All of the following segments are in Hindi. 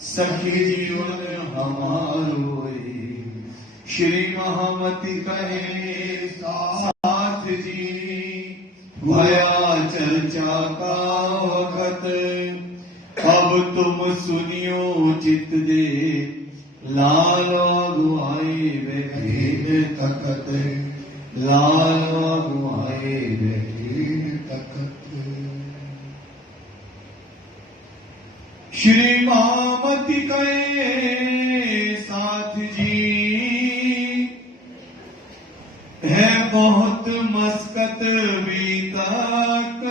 सखी जीवन हमारो श्री महामति कहे साथ जी भया चर्चा का वक्त अब तुम सुनियो चित दे लाल अगुआई भेद तकत लाल अगुआई भेद तकत। श्री महामति कहे साथ जी है बहुत मस्कत बीतक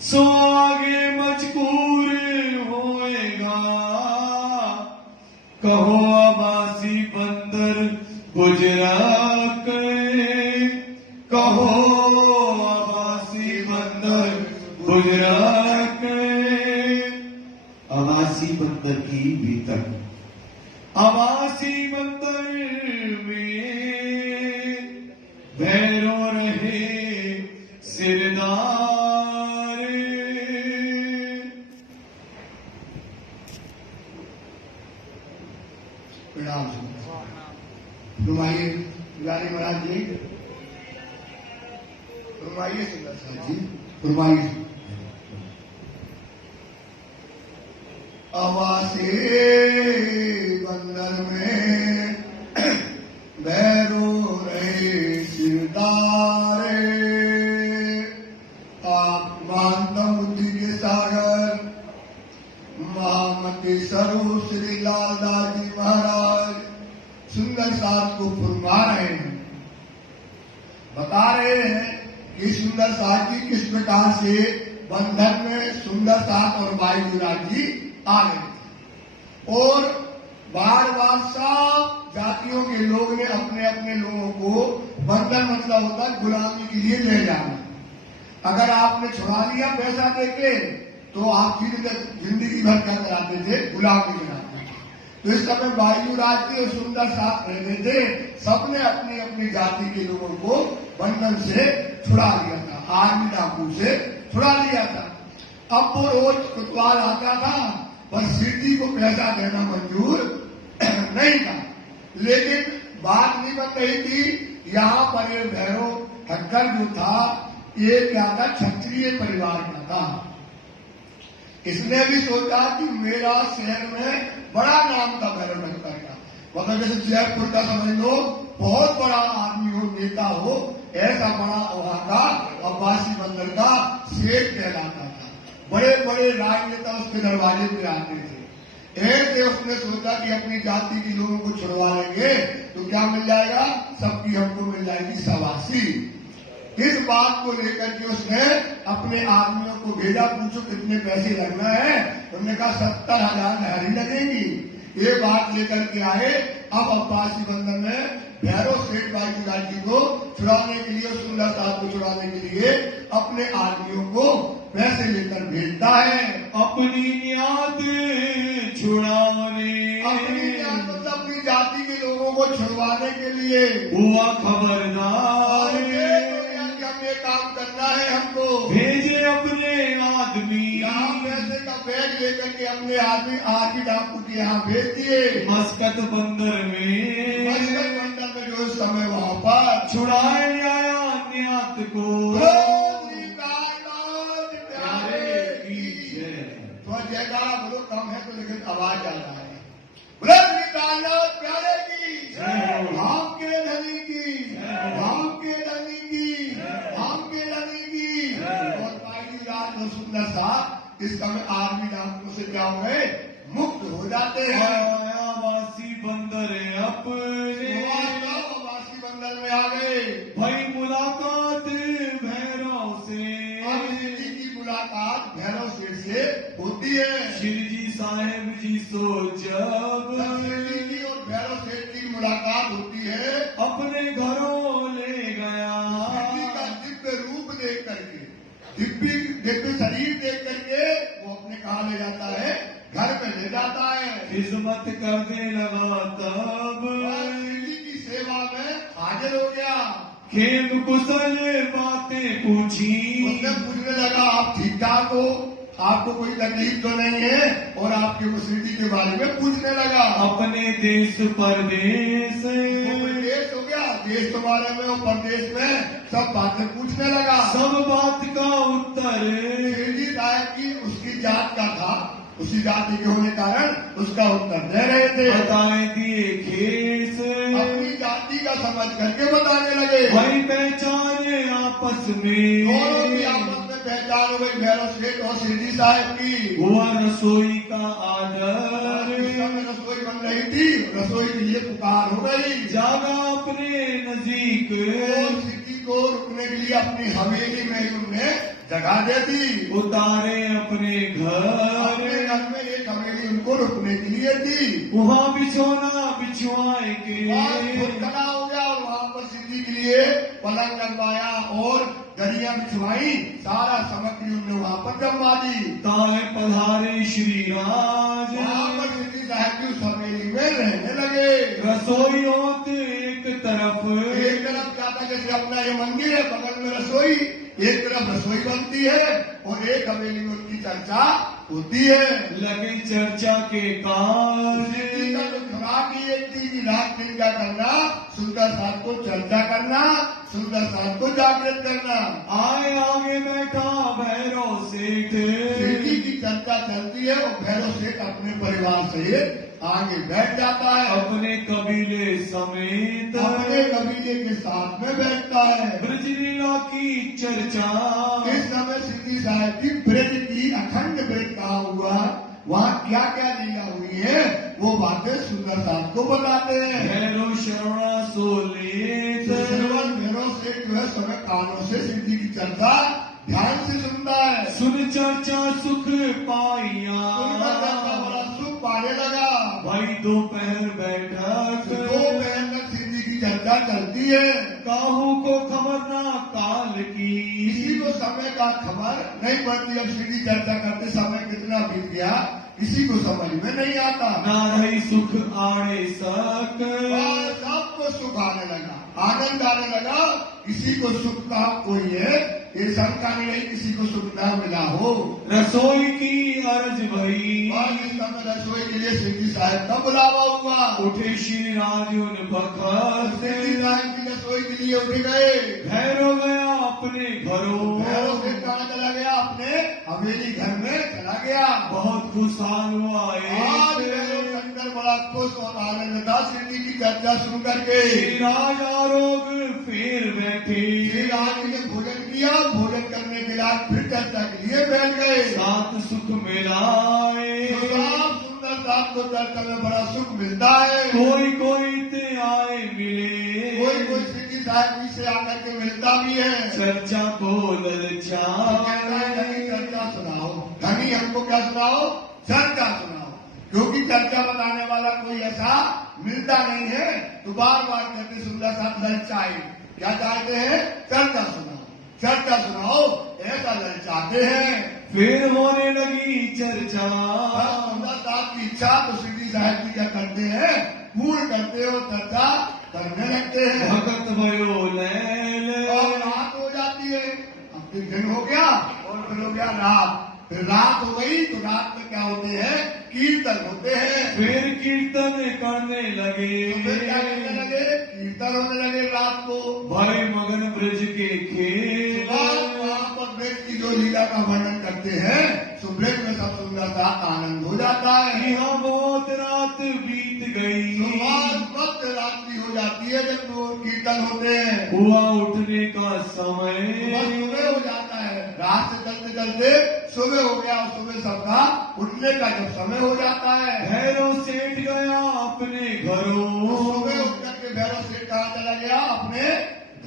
सो आगे मजबूर होएगा कहो आबासी बंदर गुजरात कहो आबासी बंदर गुजरात। आवासी बंदर की भीतर आवासी बंदर में भैरो रहे सिरदार। प्रणाम फरमाइए गाली महाराज जी फरमाइए जी फरमाइए। आवासी बंदर में भैरो रहे सिरदार आप मानता बुद्धि के सागर महामती स्वरूप श्री लालदास जी महाराज सुंदर साथ को फरमा रहे हैं, बता रहे हैं कि सुंदर साथ जी किस प्रकार से बंधन में सुंदर साथ और वायुराज जी आ रहे थे और बार बार सब जातियों के लोग ने अपने अपने लोगों को बंधन मतलब होता है गुलामी के लिए ले जाना। अगर आपने छुड़ा लिया पैसा देके तो आप जिंदगी भर क्या कराते थे गुलामी कराते थे। तो इस समय वायुराज के सुंदर साथ रहते थे, सबने अपनी अपनी जाति के लोगों को बंधन से छुड़ा लिया था, आर्मी डाकू से छुड़ा लिया था। अब वो रोज कुतवाल आता था पर सिद्धि को पैसा देना मंजूर नहीं था। लेकिन बात नहीं बन रही थी, यहाँ पर ये भैरव ठक्कर जो था ये क्या था, क्षत्रिय परिवार का था। इसने भी सोचा कि मेरा शहर में बड़ा नाम था भैरव ठक्कर का, मतलब जैसे जयपुर का समझ लो बहुत बड़ा आदमी हो, नेता हो, ऐसा बड़ा वहां का आवासी बंदर का शेख कहलाता था। बड़े बड़े राजनेता उसके दरवाजे पे आते थे। ऐसे उसने सोचा कि अपनी जाति के लोगों को छुड़वा लेंगे तो क्या मिल जाएगा, सबकी हमको मिल जाएगी सवासी। इस बात को लेकर के उसने अपने आदमियों को भेजा, पूछो कितने पैसे लगना है। उन्होंने कहा 70,000 लहरी लगेंगी। ये बात लेकर के आए। अब अब्बासी बंदर में भैरव सेठ वायुराज जी को छुड़ाने के लिए, सुंदर साथ को छुड़ाने के लिए अपने आदमियों को पैसे लेकर भेजता है। अपनी याद छुड़ाने, अपनी याद मतलब अपनी जाति के लोगों को छुड़वाने के लिए हुआ खबरदार, ये काम करना है हमको, भेजे अपने आदमी। यहाँ पैसे का बैग लेकर के अपने आदमी आर्मी डाकू के यहाँ भेज दिए मस्कत बंदर में। मस्कत बंदर में जो समय वहाँ पर छुड़ाए आया न्यात को तो जयकारा बोलो, कम है तो लेकिन आवाज आ रहा है। बोलो निकालनाथ प्यारे की, धाम के धनी की, धाम के धनी की, धाम के धनी की। और वायुराज और सुंदर सा इस समय आर्मी डाकू से क्या हो गए, मुक्त हो जाते हैं। आवासी बंदर अपने आवासी बंदर में आ गए। भाई मुलाकात भैरव से, मुलाकात भैरव सेठ से होती है। श्री जी साहेब जी सो जब श्री जी और भैरव सेठ की मुलाकात होती है, अपने घरों ले गया। श्री जी का दिव्य रूप देख करके, दिव्य शरीर देख करके वो अपने कहा ले जाता है, घर पे ले जाता है। खिदमत करने लगा तब श्री जी की सेवा में हाजिर हो गया। खेम कुशल बातें पूछी, उसने पूछने लगा आप ठीक ठाक हो, आपको कोई तकलीफ तो नहीं है, और आपके मुसीबत के बारे में पूछने लगा। अपने देश परदेश वो प्रदेश हो गया, देश के बारे में और प्रदेश में सब बातें पूछने लगा। सब बात का उत्तर श्री साहब की उसकी जात का था, उसी जाति के होने कारण उसका उत्तर दे रहे थे। बताए दिए खेस अपनी जाति का समझ करके बताने लगे। वही पहचाने आपस दोनों की में आपस में पहचान हो गई, भैरव सेठ और शिरडी साहब की। हुआ रसोई का इस आदर समय रसोई बन रही थी, रसोई के लिए पुकार हो गई। जागा अपने नजीक और सिटी को रुकने के लिए अपनी हवेली में ही उनने जगह दे दी। उतारे अपने अपने घर घर में एक हवेली उनको रुकने के लिए दी। वहाँ बिछोना बिछुआए वहाँ के खुद खड़ा हो गया और वहाँ पर सिटी के लिए पलंग लगवाया और दरिया बिछवाई, सारा सामग्री उनने वहाँ पर जमा दी। ताए पधारे श्री राज वहाँ पर सिटी साहब की उस हवेली में रहने लगे। रसोई होते एक तरफ एक तरफ क्या था, जैसे अपना ये मंदिर है, बगल में रसोई, एक तरफ रसोई बनती है और एक हवेली में उनकी चर्चा होती है। लगे चर्चा के कार्य सिटी का जो खुराक ही एक थी कि रात दिन क्या करना, सुंदर साथ को चर्चा करना, सुंदर साथ को जागृत करना। आए आगे बैठा भैरव सेठ सिटी की चर्चा चलती है और भैरव सेठ अपने परिवार से आगे बैठ जाता है, अपने कबीले समेत अपने कबीले के साथ में बैठता है। ब्रजलीला की चर्चा इस समय सिद्धि साहब की ब्रज की अखंड ब्रज कहा हुआ, वहाँ क्या क्या लीला हुई है वो बातें सुंदर साहब को बताते हैं। भैरव शरणा सोलेत श्रवण भैरव से जो है समय कानों से सिद्धि की चर्चा ध्यान से सुनता है। सुन चर्चा सुख सुनकर पाइया चर्चा बड़ा सुख पाने लगा। भाई दोपहर बैठक दो बहन तक सिद्धि की चर्चा चलती है। काहू को खबर ना काल की किसी को समय का खबर नहीं पड़ती। अब सीधी चर्चा करते समय कितना बीत गया किसी को समझ में नहीं आता। ना रही सुख आड़े सक और सबको सुख आने लगा, आनंद आने लगा। किसी को सुख का कोई है ये शंका नहीं, किसी को सुख ना मिला हो। रसोई की अर्ज भई और इस समय रसोई के लिए सिद्धि साहब का बुलावा हुआ। उठे श्री राजुन बखत सिद्धि साहब की रसोई के लिए उठ गए। भैरव गया अपने घरों भैरव से कहाँ चला गया, अपने हवेली घर में चला गया। बहुत खुशहाल हुआ आज भैरव शंकर बड़ा खुश और आनंद था सिद्धि की चर्चा सुन करके। श्री राज आरोग फिर बैठे श्री राज ने भोजन किया, भोजन करने के बाद फिर चर्चा के लिए बैठ गए। सात सुख मिलाए साफ सुंदर साथ को चर्चा में बड़ा सुख मिलता है। कोई ते आए मिले कोई सिद्धि साहब जी से आकर के मिलता भी है। चर्चा को कहता है, धनी चर्चा सुनाओ, धनी हमको क्या सुनाओ, चर्चा सुनाओ। क्योंकि चर्चा बताने वाला कोई ऐसा मिलता नहीं है, तो बार बार कहते सुंदर साथ ललचाए। क्या चाहते हैं, चर्चा सुनाओ, चर्चा सुनाओ, ऐसा ललचाते हैं। फिर होने लगी चर्चा सुंदर साथ की इच्छा तो सिद्धि साहब जी क्या करते हैं, पूर्ण करते हो, चर्चा करने लगते हैं। भगत भयो लैल और रात हो जाती है। अब फिर दिन हो गया और फिर हो गया रात। फिर रात हो गई तो रात में क्या होते हैं, कीर्तन होते हैं। फिर कीर्तन करने लगे तो फिर क्या करने लगे, कीर्तन होने लगे रात को। भाई मगन ब्रज के खेल वहाँ पर ब्रज की जो लीला का वर्णन करते हैं, तो ब्रज में सब सुंदर सा आनंद हो जाता है। यहाँ बहुत रात बीत गई वक्त रात्रि हो जाती है जब वो कीर्तन होते हैं। हुआ उठने का समय बस सुबह हो जाता है। रात से चलते चलते सुबह हो गया और सुबह सबका उठने का जब समय हो जाता है। भैरव सेठ गया अपने घरों सुबह उठ करके भैरव सेठ कहाँ चला गया, अपने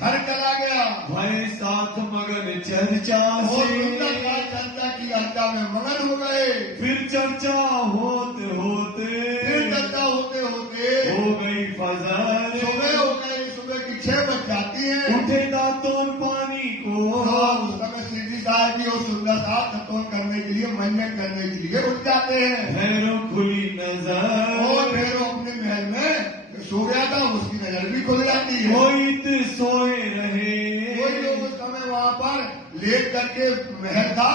घर चला गया। भय साथ मगन चर्चा और से सुंदर का चर्चा की चर्चा में मगन हो गए। फिर चर्चा होते होते फिर चर्चा होते होते हो गई फजर सुबह हो गई। सुबह की 6 बज जाती है। उठे दातों पानी को और उस समय सिद्धि साहब जी और सुंदर साहब खतौन करने के लिए, मंजन करने के लिए उठ जाते हैं। भैरव खुली नजर और भैरव अपने महल में सो गया था, उसकी नजर भी खुल जाती है। कोई तो सोए रहे कोई लोग उस समय वहाँ पर लेट करके महल था,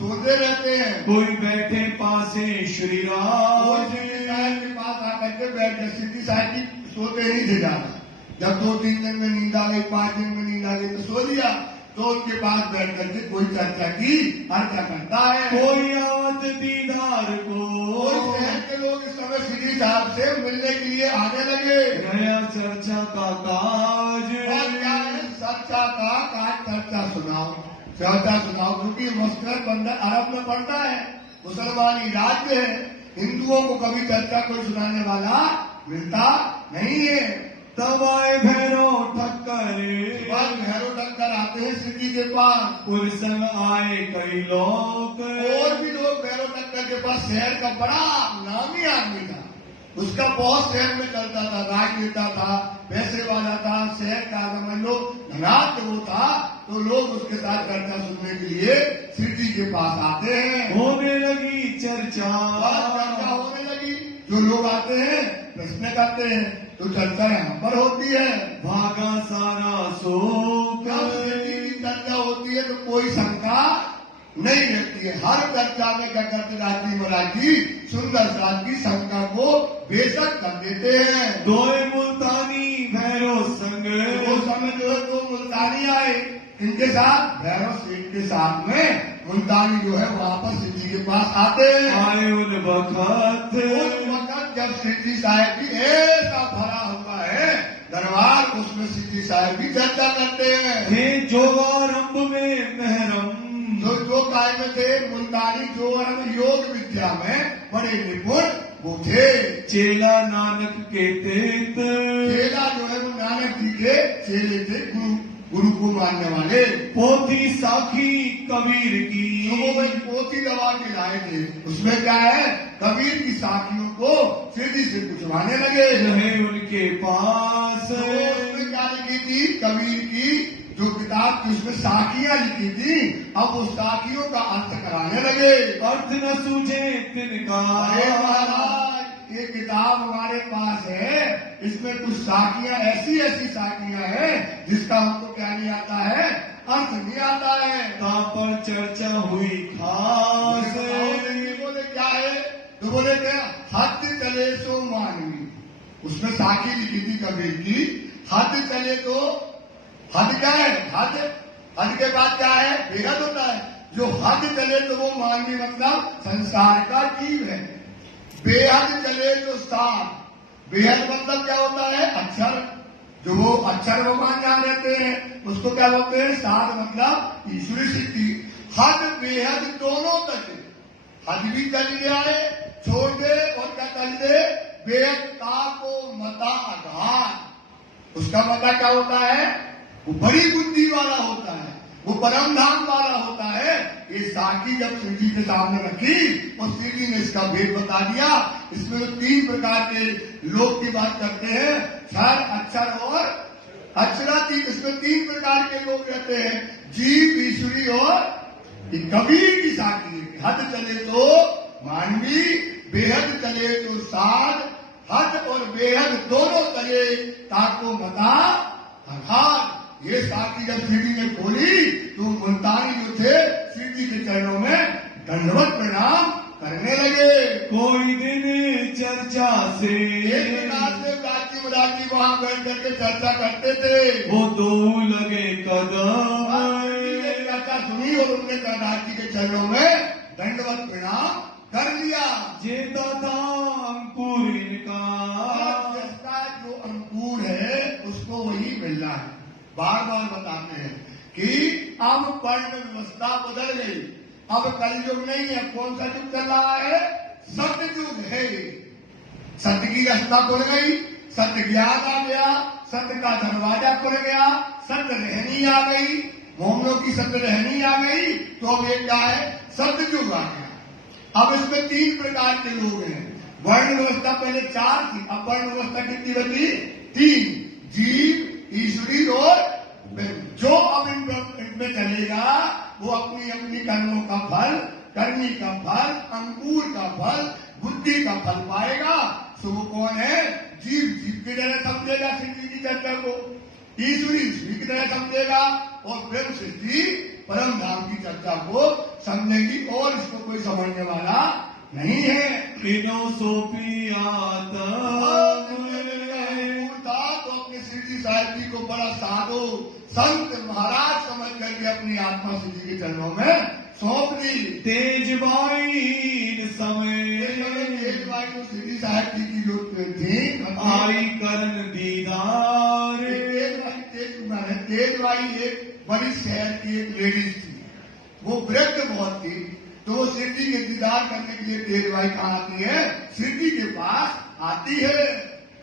सोते रहते हैं। कोई बैठे पासे श्री कोई राज। सिद्धि साहिब के पास आकर के बैठ गए। सिद्धि साहिब की सोते नहीं थे ज्यादा। जब 2-3 दिन में नींद आ गई, 5 दिन में नींद आ गई तो सो लिया। तो उनके पास बैठ करके कोई चर्चा की अर्चा करता है। कोई आवत दीदार को। कोई शहर के लोग इस समय सिद्धि साहब से मिलने के लिए आने लगे। नया चर्चा का काज। और क्या है, चर्चा का काज। चर्चा सुनाओ, चर्चा सुनाओ, क्योंकि मस्कत बंदर अरब में पड़ता है, मुसलमानी राज्य है। हिंदुओं को कभी चर्चा कोई सुनाने वाला मिलता नहीं है। तब आए भैरव ठक्करे। बस भैरव टक्कर आते हैं सिद्धि के पास। उस संग आए कई लोग। और भी लोग भैरव टक्कर के पास। शहर का बड़ा नामी आदमी था, उसका बहुत शहर में चलता था, राजनेता था, पैसे वाला था, शहर का समझ लो धनाढ्य वो था। तो लोग उसके साथ चर्चा सुनने के लिए सिद्धि के पास आते हैं। होने लगी चर्चा। चर्चा होने लगी। जो लोग आते हैं प्रश्न करते हैं, तो चर्चा यहाँ पर होती है। भागा सारा शोक। जब सिद्धि की चर्चा होती है तो कोई शंका नहीं रहती है। हर चर्चा में क्या करते, राजी महाराज जी सुंदर साथ की शंका को बेशक कर देते हैं। दोए मुल्तानी भैरव संग। वो समय जो है 2 मुल्तानी आए, इनके साथ भैरव सेठ के साथ में मुल्तानी जो है वापस सिद्धि के पास आते हैं। आए उन वक्त। उस वक्त जब सिद्धि साहिब की ऐसा भरा हुआ है दरबार, उसमें सिद्धि साहिब भी चर्चा करते हैं। हे जोगारंभ में महरम। जो काय में थे मुल्तानी, जो योग विद्या में बड़े निपुण वो थे। चेला नानक के तेत। चेला जो है वो नानक जी के चेले थे, गुरु को मानने वाले। पोथी साखी कबीर की। तो वो एक पोथी दबा के लाए थे। उसमें क्या है, कबीर की साखियों को सिद्धि से पूछवाने लगे। रहे उनके पास। तो उसमें क्या लिखी थी, कबीर की जो किताब थी उसमें साखियां लिखी थी। अब वो साखियों का अर्थ कराने लगे। अर्थ न सूझे तिनका। अरे महाराज, ये किताब हमारे पास है, इसमें कुछ साखियां ऐसी ऐसी साखियां हैं जिसका हमको क्या नहीं आता है, अर्थ नहीं आता है। कहाँ पर चर्चा हुई खास। बोले क्या है, तो बोले क्या, हद चले सो मानवी। उसमें साखी लिखी थी कबीर की, हद चले तो, हद क्या है, हद, हद के बाद क्या है, बेहद होता है। जो हद चले तो वो मानवी मतलब संसार का जीव है। बेहद चले तो सार। बेहद मतलब क्या होता है, अक्षर। जो वो अक्षर भगवान जहाँ रहते हैं उसको क्या बोलते हैं, सार मतलब ईश्वरी सिद्धि। हद बेहद दोनों तक, हद भी चल गया है, छोड़ दे, और क्या कर दे, बेहद का को मता आधार। उसका मता क्या होता है, वो बड़ी बुद्धि वाला होता है, वो परम धाम वाला होता है। ये साखी जब सिद्धि के सामने रखी और सिद्धि ने इसका भेद बता दिया। इसमें 3 प्रकार के लोग की बात करते हैं, क्षर, अक्षर और अक्षरातीत। इसमें 3 प्रकार के लोग रहते हैं, जीव, ईश्वरी और कबीर की साखी। हद चले तो मानवी, बेहद चले तो साध। हद और बेहद दोनों चले ताको मता अघात। ये साखी जब सिद्धि ने खोली तो मुल्तानी जो थे सिद्धि के चरणों में दंडवत प्रणाम करने लगे। कोई दिन चर्चा से। एक प्रकार से प्राची मुराची वहां बैठ करके चर्चा करते थे। वो दो लगे कदम। चर्चा सुनी और उनने दादाजी जी के चरणों में दंडवत प्रणाम कर लिया। जेता था अंकुर इनका। जिसका जो अंकुर है उसको वही मिलना है। बार बार बताते हैं कि अब वर्ण व्यवस्था बदल गई। अब कलयुग नहीं है। कौन सा युग चल रहा है, सतयुग है। सत्य की रास्ता खुल गई, सत्य ज्ञान आ गया, सत्य का दरवाजा खुल गया, सत्य रहनी आ गई, मोमनों की सत्य रहनी आ गई। तो अब ये क्या है, सतयुग आ गया। अब इसमें 3 प्रकार के लोग हैं। वर्ण व्यवस्था पहले 4 थी, अब वर्ण व्यवस्था कितनी बची, 3। जीव, ईश्वरी और जो अब इनमें चलेगा वो अपनी अपनी कर्मों का फल, कर्मी का फल, अंकुर का फल, बुद्धि का फल पाएगा। सो वो कौन है, जीव जीव की तरह समझेगा सिद्धि की चर्चा को, ईश्वरी ईश्वरी की तरह समझेगा, और ब्रह्म सिद्धि परम धाम की चर्चा को समझेंगी, और इसको कोई समझने वाला नहीं है। किनो सोपियात तो अपने शिरडी साहिब जी को बड़ा साधु संत महाराज समझ करके अपनी आत्मा शिरडी के चरणों में सौंप दी। तेजबाई समय तेजबाई तो शिरडी साहिब जी की जो थी, आई करन दीदार। तेजबाई एक बड़ी शहर की एक लेडीज थी, वो वृद्ध बहुत थी, तो वो शिरडी के दीदार करने के लिए तेजबाई कहाँ आती है? शिरडी के पास आती है।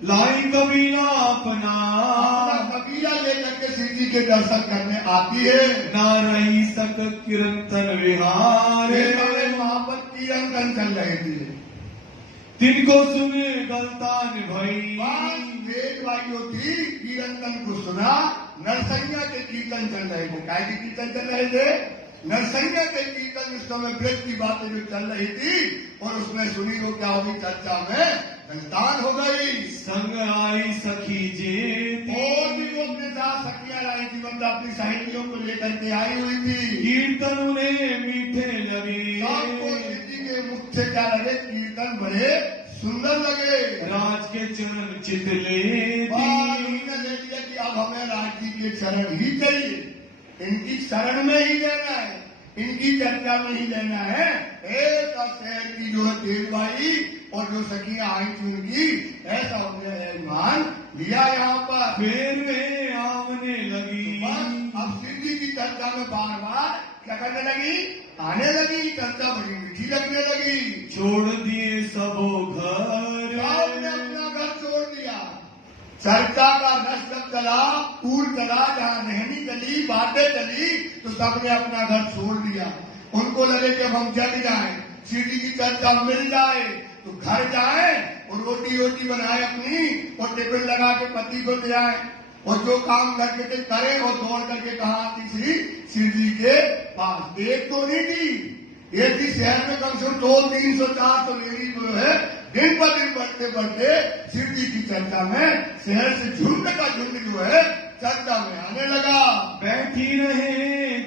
लाई कबीला अपना कबीला लेकर के शिरडी के दर्शन करने आती है। ना रही सक किरंतन विहार। वहां पर कीर्तन चल रहे थे, तिनको सुने गलतान भई। तेजबाई जो थी कीर्तन को सुना, नरसैया के कीर्तन चल रहे थे। काय के कीर्तन चल रहे थे? नरसैया के कीर्तन। इस समय ब्रज की बातें जो चल रही थी, और उसमें सुनी वो क्या होगी? चर्चा में गलतान हो गई। संग आई सखी जे और भी वो अपने साथ सखियां लाई थी, मतलब अपनी सहेलियों को लेकर के आई हुई थी। कीर्तन उन्हें मीठे लगे। सबको शिवजी के मुख से क्या लगे? कीर्तन बड़े सुंदर लगे। राज के चरण चित ले ले लिया कि अब हमें राज जी के चरण ही चाहिए, इनकी शरण में ही लेना है, इनकी चर्चा में ही लेना है। एक शहर की जो है तेजबाई और जो सखियां आई थी उनकी, ऐसा उन्हें मान लिया यहाँ पर। फिर वे आमने लगी। अब शिवजी की चर्चा में बार बार क्या करने लगी? आने लगी। चर्चा बड़ी मीठी लगने लगी। छोड़ दिए सबो घर। सबने अपना घर छोड़ दिया। चर्चा का रस जब चला, पूल चला, जहाँ रहनी चली, बातें चली, तो सबने अपना घर छोड़ दिया। उनको लगे कि अब हम जग जाए, शिवजी की चर्चा मिल जाए तो घर जाए और रोटी रोटी बनाए अपनी, और टिफिन लगा के पति को दे आए, और जो काम घर के करे और दौड़ करके कहा आती थी? शिवजी के पास। एक तो नहीं थी, एक ही शहर में कम से कम 200, 300, 400 लेडी जो है दिन पर दिन बढ़ते बढ़ते शिवजी की चर्चा में शहर से झुंड का झुंड जो है चर्चा में आने लगा। बैठी रहे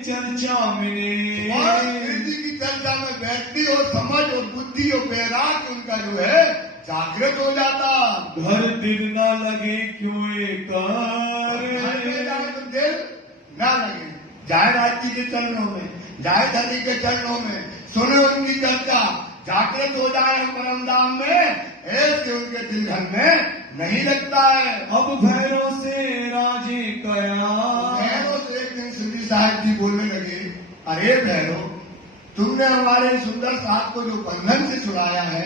चर्चा में। और शिवजी की चर्चा में बैठती और समझ और बुद्धि और बैराग उनका जो है जागृत हो जाता। घर दिल न लगे क्यों एक तो दिल न लगे, जाए राज जी के चरणों में, जाए धनी के चरणों में, सुने उनकी चर्चा, जागृत हो जाए हम परम धाम में, ऐसे उनके दिल घर में नहीं लगता है। अब भैरव से राजे कया। भैरव से एक दिन शिवजी साहब जी बोलने लगे, अरे भैरव, तुमने हमारे सुंदर साथ को जो बंधन से छुड़ाया है,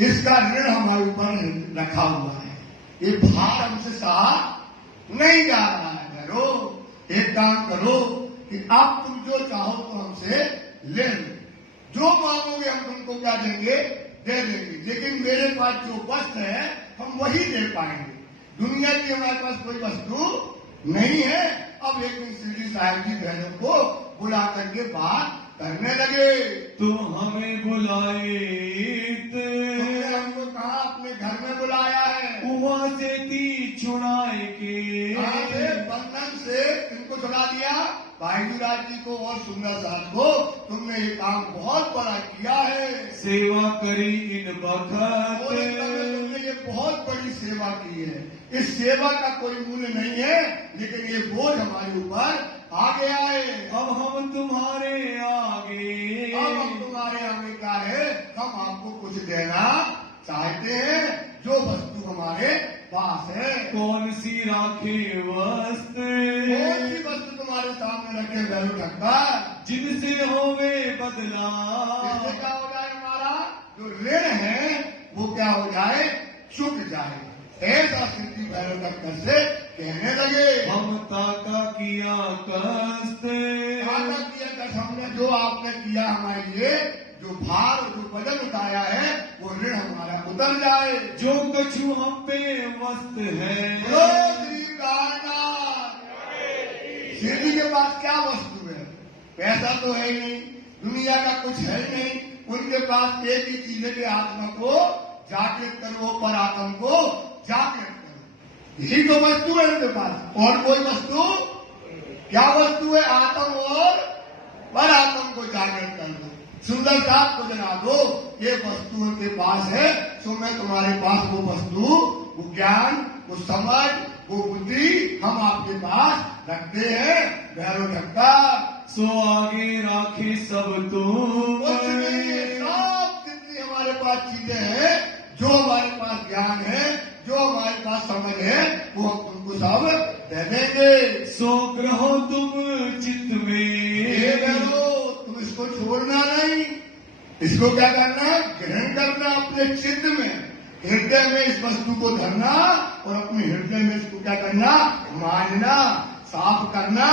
इसका ऋण हमारे ऊपर रखा हुआ है, ये भार हमसे सहा नहीं जा रहा है। भैरव, एक काम करो कि आप तुम जो चाहो तो हमसे ले लो, जो मांगोगे हम तुमको क्या देंगे? दे देंगे, लेकिन मेरे पास जो वस्तु है हम वही दे पाएंगे, दुनिया की हमारे पास कोई वस्तु नहीं है। अब एक दिन शिवजी साहब जी बहनों को बुला करके बात करने लगे। तुम हमें बुलाए, तुमने हमको कहा अपने घर में बुलाया है, वहां से ती छुड़ाए के बंधन से इनको छुड़ा दिया। भाईराज जी को और सुंदर साहब को तुमने ये काम बहुत बड़ा किया है, सेवा करी इन बखत। तुमने ये बहुत बड़ी सेवा की है, इस सेवा का कोई मूल्य नहीं है, लेकिन ये बोझ हमारे ऊपर आ गया है। अब हम तुम्हारे आगे, अब हम तुम्हारे आगे का है, हम आपको कुछ देना चाहते हैं, जो वस्तु हमारे पास है। कौन सी राखे वस्तु? कौन सी वस्तु तुम्हारे सामने रखे बैठो ठक्का? जिनसे होवे बदला। इससे क्या हो जाए? हमारा जो ऋण है वो क्या हो जाए? चुक जाए। ऐसा शिवजी भैरव ठक्कर से कहने लगे। ममता का किया कष्ट, हमने जो आपने किया हमारे लिए, जो भार जो वजन उठाया है, वो ऋण हमारा उतर जाए। जो कछु हम पे वस्त है। शिवजी के पास क्या वस्तु है? पैसा तो है ही नहीं, दुनिया का कुछ है ही नहीं। उनके पास एक ही चीज है कि आत्मा को जागृत करो, पर आत्मा को जागृत करो, यही तो वस्तु है उनके पास, और कोई वस्तु क्या वस्तु है? आत्म और परात्म को जागृत कर दो, सुंदर साथ को जगा दो। ये वस्तु उनके पास है, सो मैं तुम्हारे पास वो वस्तु, वो ज्ञान, वो समझ, वो बुद्धि हम आपके पास रखते हैं। भैरव ठक्कर सो आगे राखी सब तुम, सब जितनी हमारे पास चीजें हैं, जो हमारे पास ज्ञान है, जो हमारे पास समझ है, वो हम तुमको सब दे देंगे। सो ग्रहो तुम चित्त ये में, करो, तुम इसको छोड़ना नहीं, इसको क्या करना? ग्रहण करना अपने चित्त में, हृदय में इस वस्तु को धरना और अपने हृदय में इसको क्या करना? मानना, साफ करना।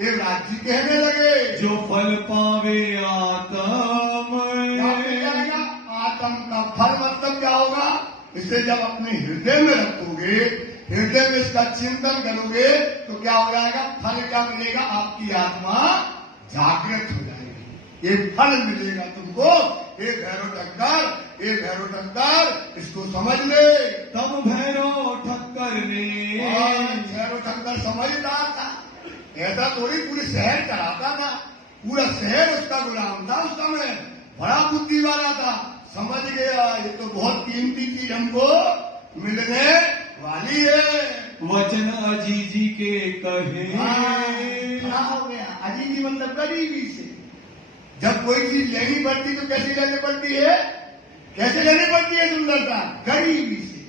ये राज्य कहने लगे जो फल पावे आत्म, क्या मिल जाएगा? आत्म का फल मतलब क्या होगा? इसे जब अपने हृदय में रखोगे, हृदय में इसका चिंतन करोगे, तो क्या हो जाएगा? फल क्या मिलेगा? आपकी आत्मा जागृत हो जाएगी, ये फल मिलेगा तुमको। ये भैरव ठक्कर, ये भैरव ठक्कर, इसको समझ ले। तब भैरव ठक्कर ने, भैरव ठक्कर समझता था, ऐसा थोड़ी पूरे शहर चलाता था, पूरा शहर उसका गुलाम था। उस समय बड़ा बुद्धि वाला था, समझ गया ये तो बहुत कीमती चीज हमको मिलने वाली है। वचन अजीजी के कहे, क्या हो गया? अजीजी मतलब गरीबी से। जब कोई चीज लेनी पड़ती तो कैसे लेनी पड़ती है? कैसे लेनी पड़ती है? सुंदरता गरीबी से,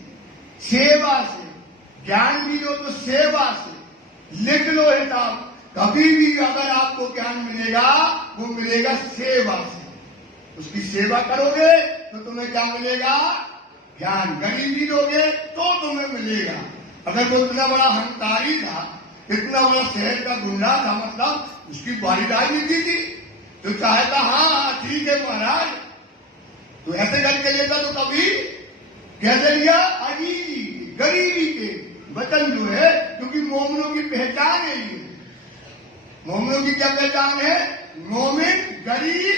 सेवा से। ज्ञान भी लो तो सेवा से। लिख लो हिसाब, कभी भी अगर आपको ज्ञान मिलेगा, वो मिलेगा सेवा से। उसकी सेवा करोगे तो तुम्हें क्या मिलेगा? ज्ञान। गरीबी दोगे तो तुम्हें मिलेगा। अगर वो इतना बड़ा हंकारी था, इतना बड़ा शहर का गुंडा था, मतलब उसकी बारी राजनीति थी, तो चाहता हाँ ठीक है महाराज, तो ऐसे करके लेता तो कभी कैसे लिया? अजीजी, गरीबी के वचन जो है, क्योंकि मोमिनों की पहचान है ये। मोमिनों की क्या पहचान है? मोमिन, गरीब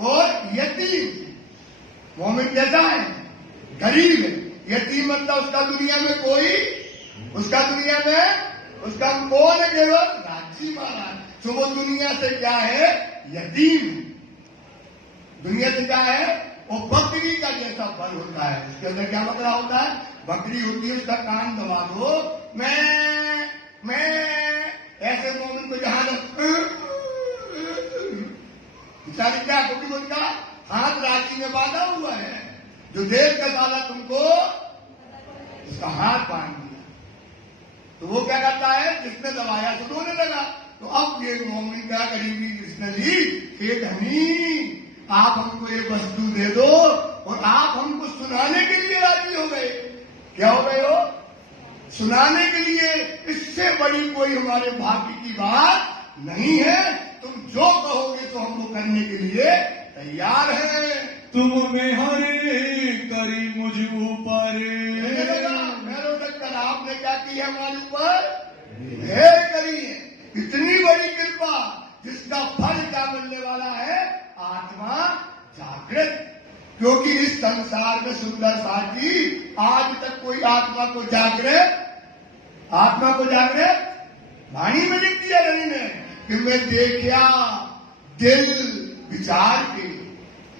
और यतीम। मोमिन कैसा है? गरीब है। यतीम मतलब उसका दुनिया में कोई, उसका दुनिया में उसका कौन है? केवल राज्य महाराज। तो वो दुनिया से क्या है? यतीम। दुनिया से क्या है? वो बकरी का जैसा फल होता है। उसके अंदर क्या बकरा होता है? बकरी होती है, उसका कान दबा दो, मैं ऐसे मोमिन को जहां बेचारी क्या, क्योंकि उनका हाथ राशि में बांधा हुआ है, जो देश का साला तुमको उसका हाथ बांध दिया, तो वो क्या करता है? जिसने दबाया तो रोने लगा। तो अब ये मोमिन क्या गरीबी जिसने ली, हे धनी आप हमको ये वस्तु दे दो, और आप हमको सुनाने के लिए राजी हो गए। क्या हो गए हो? सुनाने के लिए। इससे बड़ी कोई हमारे भाग्य की बात नहीं है। तुम जो कहोगे तो हम वो करने के लिए तैयार है। तुम में हरे करी मुझ ऊपर, भैरव ठक्कर आपने क्या किया हमारे ऊपर? है करी है इतनी बड़ी कृपा, जिसका फल क्या मिलने वाला है? आत्मा जागृत। क्योंकि इस संसार में सुंदर साथी आज तक कोई आत्मा को जागृत वाणी में लिख दिया रवि ने कि मैं देखा दिल विचार के,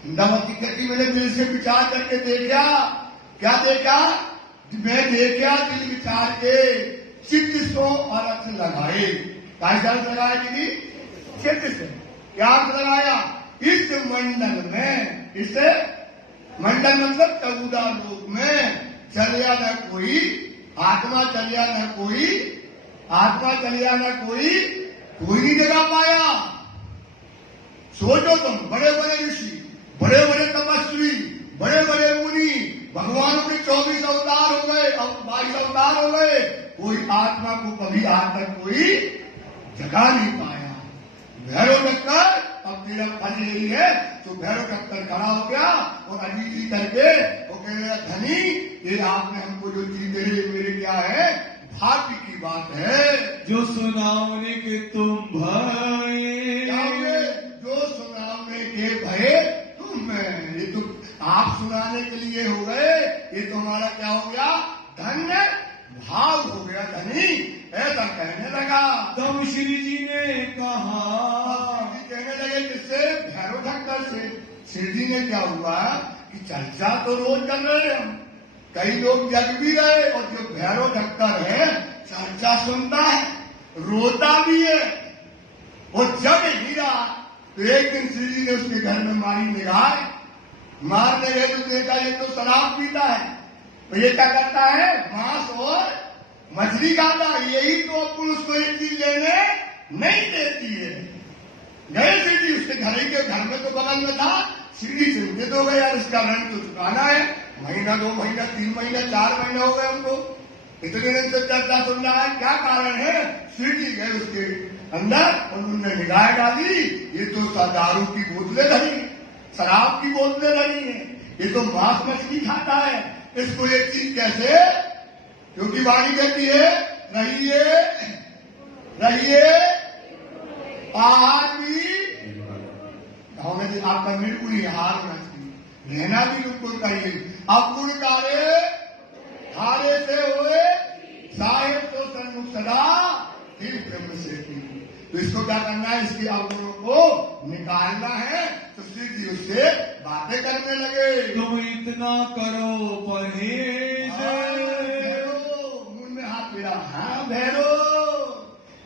इंदावती कहती मैंने दिल से विचार करके देखा। क्या देखा? मैं देखा दिल विचार के, चित्त सो अर्थ लगाए। क्या अर्थ लगाया दीदी? चित्त से। क्या अर्थ लगाया? इस मंडल में, इस मंडल मतलब 14 लोक में चलिया न कोई आत्मा, चलिया न कोई आत्मा, चलिया न कोई नहीं जगा पाया। सोचो तुम, बड़े बड़े ऋषि, बड़े बड़े तपस्वी, बड़े बड़े मुनि, भगवानों के 24 अवतार हो गए, 22 अवतार हो गए, कोई आत्मा को कभी आज तक कोई जगा नहीं पाया। भैरव ठक्कर अब तेरा फल यही है। तो भैरव ठक्कर खड़ा हो गया और अजीजी करके वो कह रहा धनी, ये आपने हमको जो चीज दे रहे मेरे क्या है? भाग्य की बात है। जो सुनावने के तुम भय, जो सुनावने के भय तुम, ये तो आप सुनाने के लिए हो गए, ये तो हमारा क्या हो गया? धन्य भाव हो गया। धनी ऐसा कहने लगा। तब श्री जी ने कहा, कहने लगे किससे? भैरव ठक्कर से। श्री जी ने क्या हुआ कि चर्चा तो रोज कर रहे हैं हम, कई लोग जग भी रहे, और जो भैरव ठक्कर है चर्चा सुनता है, रोता भी है, वो जग ही रहा। तो एक दिन श्री जी ने उसके घर में मारी निगाह, मारने गए तो देखा ये तो शराब पीता है, तो ये क्या करता है? मांस और मछली खाता है। यही तो पुरुष को एक चीज लेने नहीं देती है। गए श्री जी उसके घर में तो बगल में था। श्री जी चिंतित हो गए, यार इसका रंग तो चुकाना है, महीना 2 महीना 3 महीना 4 महीने हो गए हमको, इतने दिन से चर्चा सुन रहा है, क्या कारण है? श्री जी गए उसके अंदर और उन्होंने निगाह डाली, ये तो दारू की बोतलें धरी, शराब की बोतलें धरी है, ये तो मांस मछली खाता है, इसको ये चीज कैसे? क्योंकि वाणी कहती है रहिए रहिए आहार भी आपका बिल्कुल ही हार होना चाहिए, रहना भी बिल्कुल चाहिए। अब गुण कार्य हारे से हुए साहेब तो सन्मुख सदा फिर ब्रह्म से। तो इसको क्या करना है? इसके अवगुणों को निकालना है। तो श्री जी उससे बातें करने लगे। तुम इतना करो परहेज, मुंह में हाथ मेरा, हाँ भैरो,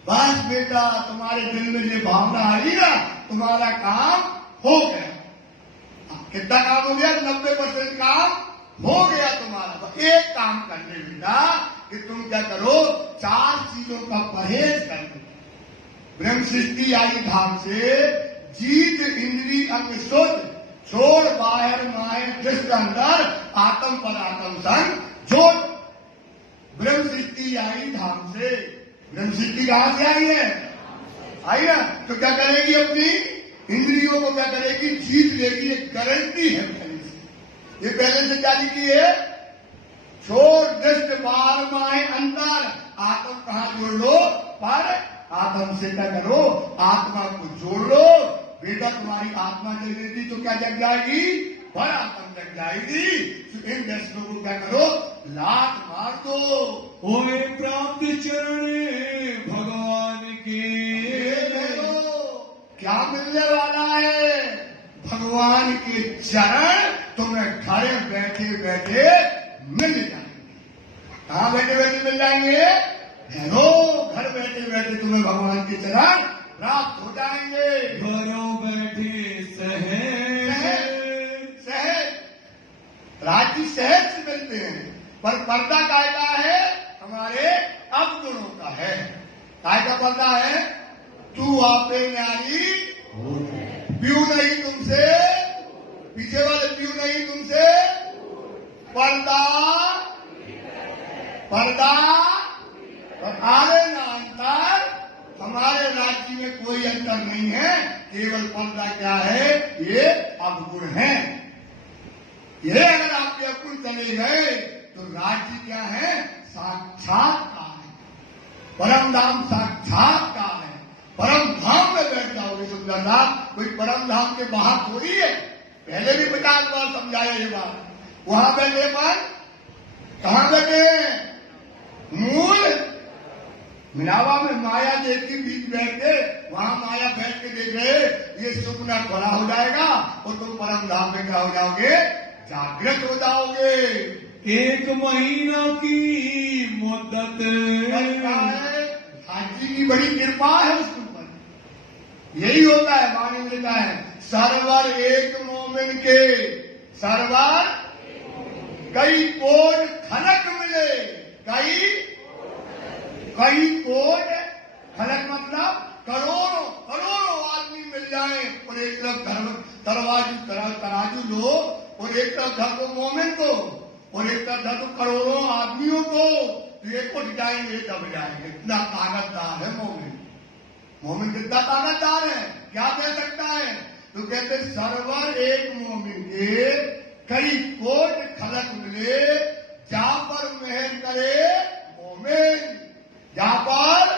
बस बेटा तुम्हारे दिल में ये भावना आई ना, तुम्हारा काम हो गया। कितना काम हो गया? 90% काम हो गया तुम्हारा। तो एक काम करने बेटा कि तुम क्या करो, 4 चीजों का परहेज कर लो। ब्रह्म सृष्टि आई धाम से जीत इंद्री अंग शुद्ध, छोड़ बाहर माए दृष्ट अंदर, आत्म पर आत्म संग जोड़। ब्रह्म सृष्टि आई धाम से। ब्रह्म सृष्टि कहां से आई है? आई ना। तो क्या करेगी? अपनी इंद्रियों को क्या करेगी? जीत लेगी। एक गारंटी है पहले से। ये पहले से क्या लिखी है? छोड़ दृष्ट बाहर माए अंदर, आत्म कहां जोड़ लो? पर आत्म से क्या करो? आत्मा को जोड़ लो। बेटा तुम्हारी आत्मा जगेगी तो क्या जग जाएगी? पर आत्म जग जाएगी। तो इन दर्शनों को क्या करो? लात मार दो। होए प्राप्त चरण भगवान के, क्या मिलने वाला है? भगवान के चरण तुम्हें घर बैठे बैठे मिल जाएंगे। कहाँ बैठे बैठे मिल जाएंगे? भैरो, घर बैठे बैठे तुम्हें भगवान के चरण प्राप्त हो जाएंगे। घरों बैठे सहज सहज, राज्य सहज से मिलते हैं, पर पर्दा काय का है? हमारे अवगुणों का है। काय का पर्दा है? तू आपे न्यारी प्यू नहीं तुमसे, पीछे वाले प्यू नहीं तुमसे, पर्दा पर्दा और आगे ना अंतर। हमारे राज्य में कोई अंतर नहीं है, केवल पर्दा क्या है? ये अवगुण है। ये अगर आपके अवगुण चले गए तो राज्य क्या है? साक्षात्कार है, परम धाम साक्षात्कार है। परम धाम में बैठ जाओगे सुंदरनाथ। कोई परम धाम के बाहर थोड़ी है। पहले भी 50 बार समझाया ये बात। वहां बैठे पर कहां बैठे? मूल मिलावा में माया देव के बीच बैठे, वहां माया बैठ के देख रहे, ये सुपना खड़ा हो जाएगा और तुम परम धाम में क्या हो जाओगे? जागृत हो जाओगे। 1 महीना की मुद्दत, हाजी की बड़ी कृपा है उसके ऊपर। यही होता है, वाणी में लिखा है सरवर एक मोमिन के, सरवर कई कोट खलक मिले। कई कोट खलक मतलब करोड़ों करोड़ों आदमी मिल जाए, और एक तरफ तराजू लो, और एक तरफ धर दो मोमिन को, और एक तरफ धर दो करोड़ों आदमियों को, ये उठ जाएंगे दब जाएंगे। इतना ताकतदार है मोमिन। मोमिन कितना ताकतदार है, क्या दे सकता है? तो कहते सरवर एक मोमिन के कई कोट खलक मिले, जा पर मेहर करे मोमिन। जा पर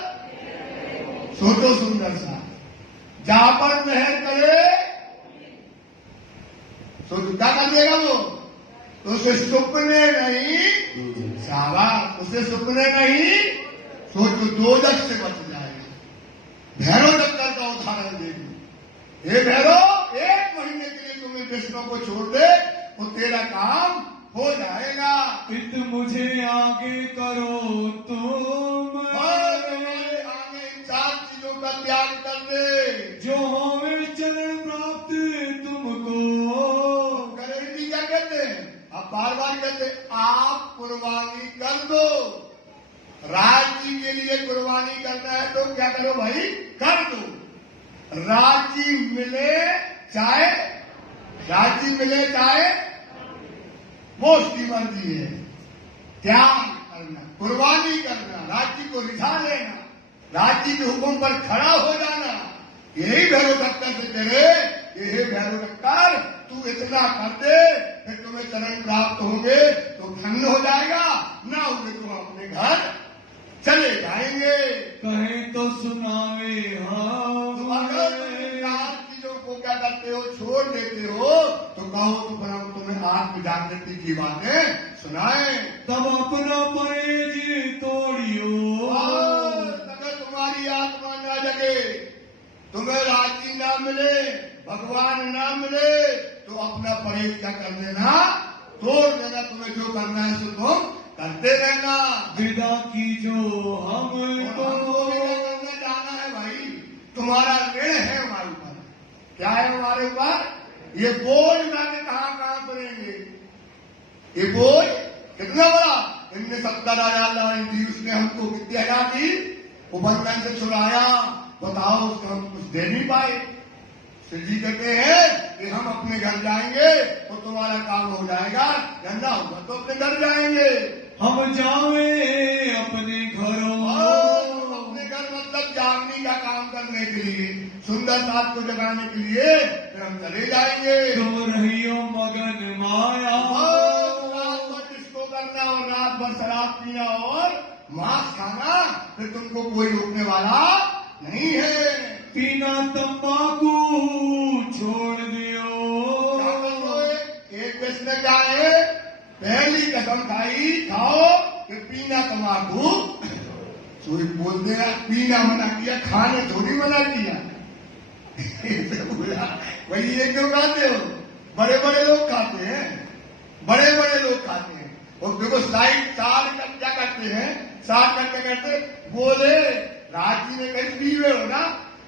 सोचो सुंदर सा, जा पर मेहर करे, सोचो क्या कर देगा वो? तो उसे सुपने नहीं, शाबाश, उसे सुपने नहीं तो जो दोजख से बच जाएगा। भैरव दत्तर का उदाहरण देखो। हे भैरव, 1 महीने के लिए तुम्हें विष्णु को छोड़ दे तो तेरा काम हो जाएगा। इत मुझे आगे करो तुम, आगे 4 चीजों का त्याग कर दे जो होवे चरण प्राप्त तुमको। करेंटी क्या कहते हैं? आप बार बार कहते हैं, आप कुर्बानी कर दो। राज्य के लिए कुर्बानी करना है तो क्या करो भाई, कर दो। राज्य मिले चाहे वो उसकी मर्जी है। त्याग करना, कुर्बानी करना, राज्य को रिझा लेना, राज्य के हुक्म पर खड़ा हो जाना, यही भैरव दत्तर से करे। ये भैरव दत्तर, तू इतना कर दे फिर तुम्हें चरण प्राप्त होंगे तो धन्य हो जाएगा, ना होंगे तो अपने घर चले जाएंगे। कहें तो सुनावे तुम अगर 4 चीजों को क्या करते हो, छोड़ देते हो, तो कहो तो फिर हम तुम्हें आत्म जागृति की बातें सुनाए। तब अपना परहेज तोड़ियो। अगर तुम्हारी आत्मा ना जगे, तुम्हें राज्य ना मिले, भगवान ना मिले, तो अपना परहेज क्या कर देना, तोड़ देना। तुम्हें जो करना है सो तुम करते रहना। विदा की जो हमको करना जाना है भाई, तुम्हारा ऋण है हमारे ऊपर। क्या है हमारे ऊपर? ये बोझ जाने कहाँ पड़ेंगे। ये बोझ कितना बड़ा। इनने 70,000 लड़ाई दी, उसने हमको कितनी हजार दी, वो बंधन से छुड़ाया। बताओ, उसको हम कुछ दे नहीं पाए। श्री जी कहते हैं कि हम अपने घर जाएंगे तो तुम्हारा काम हो जाएगा, धंधा होगा तो अपने घर जाएंगे। हम जावे अपने घरों। अपने घर मतलब जागने का काम करने के लिए, सुंदर साथ को जगाने के लिए फिर हम चले जाएंगे। तुम रहियो मगन माया। रात भर डिस्को करना और रात भर शराब पीना और मांस खाना, फिर तुमको कोई रोकने वाला नहीं है। पीना तंबाकू छोड़ दियो। एक किसने क्या है, पहली कसम खाओ कि पीना तंबाकू। तो बोल देगा पीना मना किया, खाने थोड़ी मना किया। भाई ये क्यों खाते हो? बड़े बड़े लोग खाते हैं, बड़े बड़े लोग खाते हैं। और देखो साइड 4 क्या करते हैं, 4 करके कहते बोले राजी में कहीं पीवे हो ना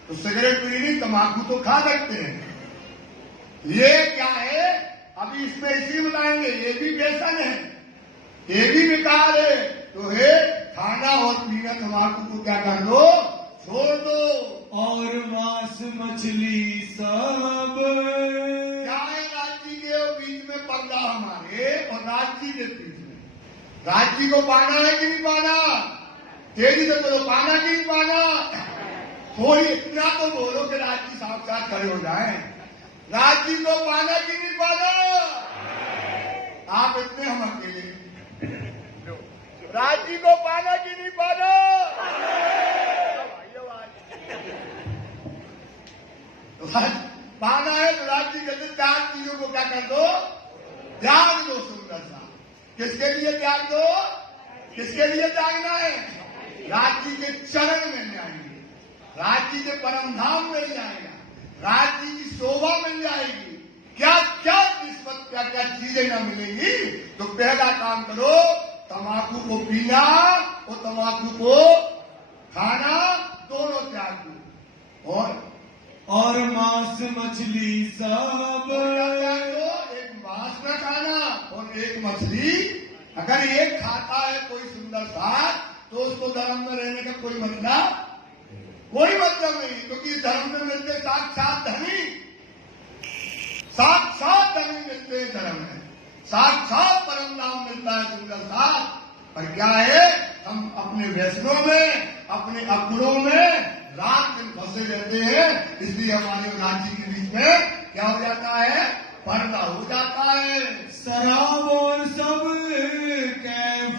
तो सिगरेट पीनी, तंबाकू तो खा सकते हैं। ये क्या है, अभी इसमें इसी में लाएंगे, ये भी व्यसन है, ये भी बेकार है। तो है खाना और पीना तंबाकू को क्या कर दो, छोड़ दो। और मांस मछली सब क्या है, राज्य के बीच में पर्दा हमारे और राज्य के बीच में। राज्य को पाना है कि नहीं पाना? तेजी से बोलो, पाना कि नहीं पाना? थोड़ी इतना तो बोलो कि राज्य साक्षात खड़े हो जाए। राज्य को पाना कि नहीं पाना? आप इतने, हम अकेले। राज्य को पाना कि नहीं पाना? पाना है तो राज्य के 4 चीजों को क्या कर दो, त्याग दो। सुंदर सा किसके लिए त्याग दो, किसके लिए त्यागना है? राज्य के चरण मिल जाएंगे, राज्य के परम धाम मिल जाएगा, राज्य की शोभा मिल जाएगी। क्या क्या निस्बत, क्या क्या चीजें न मिलेंगी। तो पहला काम करो, तंबाकू को पीना और तंबाकू को खाना दोनों त्याग दो। और मांस मछली सब त्याग दो। एक मांस न खाना और एक मछली। अगर एक खाता है कोई सुंदर साथ, तो उसको धर्म में रहने का कोई मतलब नहीं, क्योंकि धर्म में मिलते साक्षात धनी, साक्षात धनी मिलते हैं धर्म में, साक्षात परम नाम मिलता है सुंदर साथ। पर क्या है, हम अपने व्यसनों में, अपने अपनों में रात दिन फंसे रहते हैं। इसलिए हमारे राज्य के बीच में क्या हो जाता है, पर्दा हो जाता है। शराब और सब कैफ,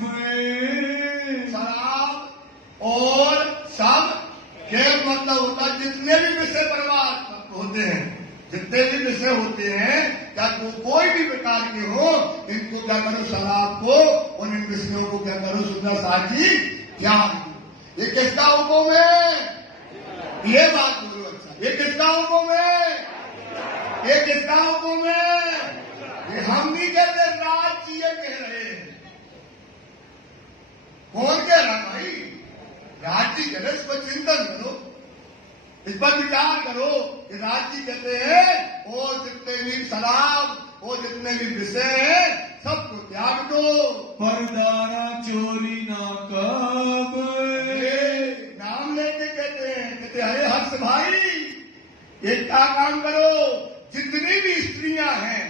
शराब और सब कैफ मतलब होता है जितने भी विषय बर्बाद होते हैं, जितने भी विषय होते हैं, क्या वो कोई भी प्रकार के हो, इनको क्या करो, शराब को और इन विषयों को क्या करो, सुंदर साथी त्याग दो। ये किसका हुक्म है? ये बात बोलो। अच्छा, ये किसका हुक्म है? ये किसका हुक्म है? ये हम नहीं कहते, राज जी ये कह रहे हैं। कौन कह रहा भाई? राज जी कह रहे, इस पर चिंतन करो, इस पर विचार करो कि राज जी कहते हैं और जितने भी शराब और जितने भी विषय हैं सबको त्याग दो। परदारा चोरी ना कब, नाम लेके कहते अरे हर्ष भाई एक क्या काम करो, जितनी भी स्त्रियां हैं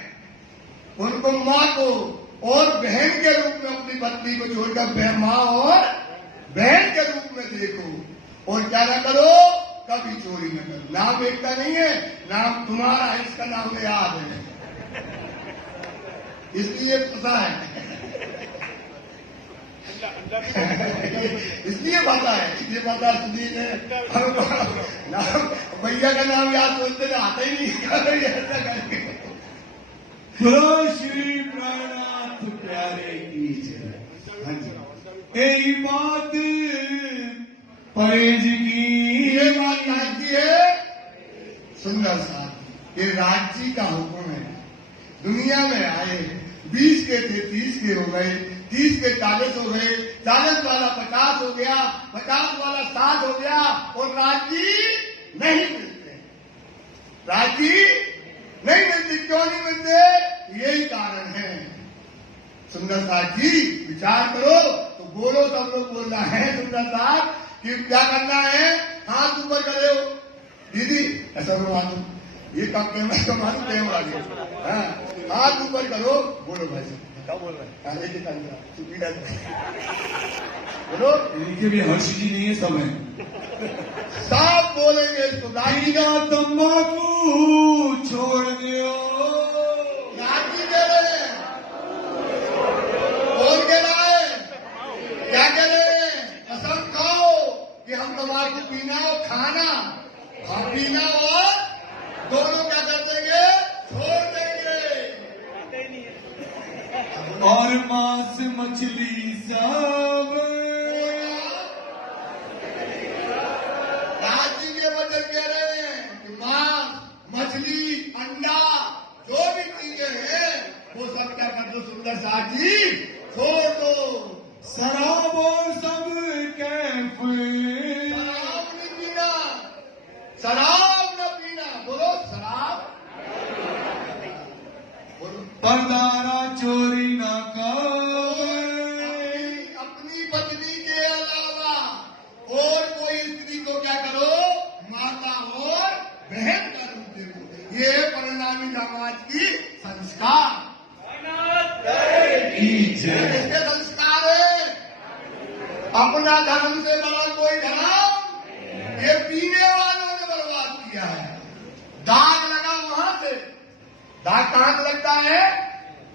उनको माँ को और बहन के रूप में अपनी पत्नी को छोड़कर माँ और बहन के रूप में देखो, और क्या ना करो, कभी चोरी न करो। नाम एकता नहीं है, नाम तुम्हारा है, इसका नाम याद है, इसलिए पता है इसलिए पता है, इसलिए पता इसलिए नाम भैया का नाम याद सोचते थे, आता ही नहीं ऐसा करके। बोलो श्री प्राणनाथ प्यारे की जय। हाँ जी, यही बात परेज की, ये बात राज जी है। सुंदर साहब, ये राज जी का हुक्म है। दुनिया में आए 20 के थे 30 के हो गए, 30 के 40 हो गए, 40 वाला 50 हो गया, 50 वाला 60 हो गया, और राज जी नहीं मिलते। राज जी नहीं मिलते। क्यों नहीं मिलते? यही कारण है। सुंदर साहब जी विचार करो तो बोलो, सब लोग बोलना है सुंदर साहब कि क्या करना है। हाथ ऊपर करे हो दीदी, ऐसा मालूम ये कब मैं तो मालूम कैमरा हाथ ऊपर करो, बोलो भाई क्या बोल रहे हैं, बोलो। इनके भी हर्ष जी नहीं है, सब है, सब बोलेंगे इसको। गाइना तंबाकू छोड़ दो, राजी कह रहे हैं, कौन कह रहा है, क्या कह रहे हैं? कसम खाओ कि हम तंबाकू पीना और खाना, हम पीना और दोनों क्या कर देंगे, छोड़ देंगे। और मांस मछली सब, राज्य के वजह कह रहे हैं कि मांस मछली अंडा जो भी चीजें हैं वो सब क्या कर दो सुंदर साहब जी, छोड़ दो। शराब और सब कैफ, शराब नहीं पीना, शराब न पीना, बोलो शराब, बोलो। परदारा चोरी ना कर, अपनी पत्नी के अलावा और कोई स्त्री को क्या करो, माता और बहन का रूप देखो। ये परिणामी समाज की संस्कार, इसके संस्कार है। अपना धर्म से बड़ा कोई धर्म ये पीने वालों ने बर्बाद किया है। दाग लगा वहां से, दाग कहां से लगता है,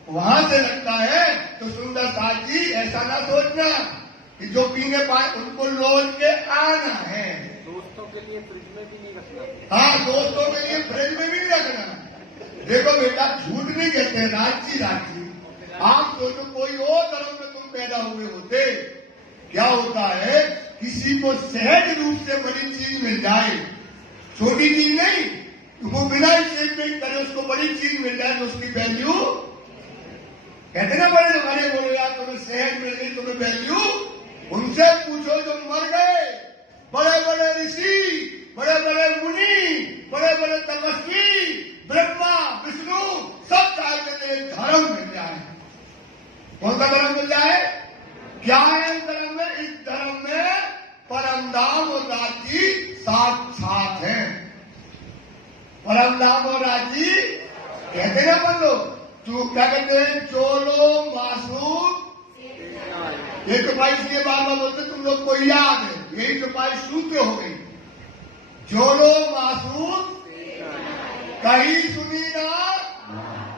वहां से लगता है। तो सुंदर साथ जी ऐसा ना सोचना कि जो पीने पाए उनको लौट के आना है। दोस्तों के लिए फ्रिज में भी नहीं रखना। हाँ, दोस्तों के लिए फ्रिज में भी नहीं रखना। देखो बेटा, झूठ नहीं कहते, राजी राजी। आप सोचो कोई और धर्म में तुम पैदा हुए होते, क्या होता है, किसी को सहज रूप से बड़ी चीज मिल जाए, छोटी चीज नहीं, वो बिना स्टेटमेंट करे उसको बड़ी चीज मिल जाए तो उसकी वैल्यू कहते ना, बड़े बड़े बोलो यार तुम्हें सहज मिल गई, तुम्हें वैल्यू। उनसे पूछो जो मर गए, बड़े बड़े ऋषि, बड़े बड़े मुनि, बड़े बड़े तपस्वी, ब्रह्मा विष्णु सब चाहते थे धर्म मिल जाए। कौन सा धर्म मिल जाए? क्या है इस धर्म में? इस धर्म में परम धाम और राजी साक्षात है। परम धाम और राजी कहते ना अपन लोग, तो क्या कहते हैं, चोलो मासूम। ये चौपाई इसलिए बार बार बोलते तुम लोग को याद है, यही चौपाई सूत्र हो गई। चोलो मासूम कहीं सुनी ना,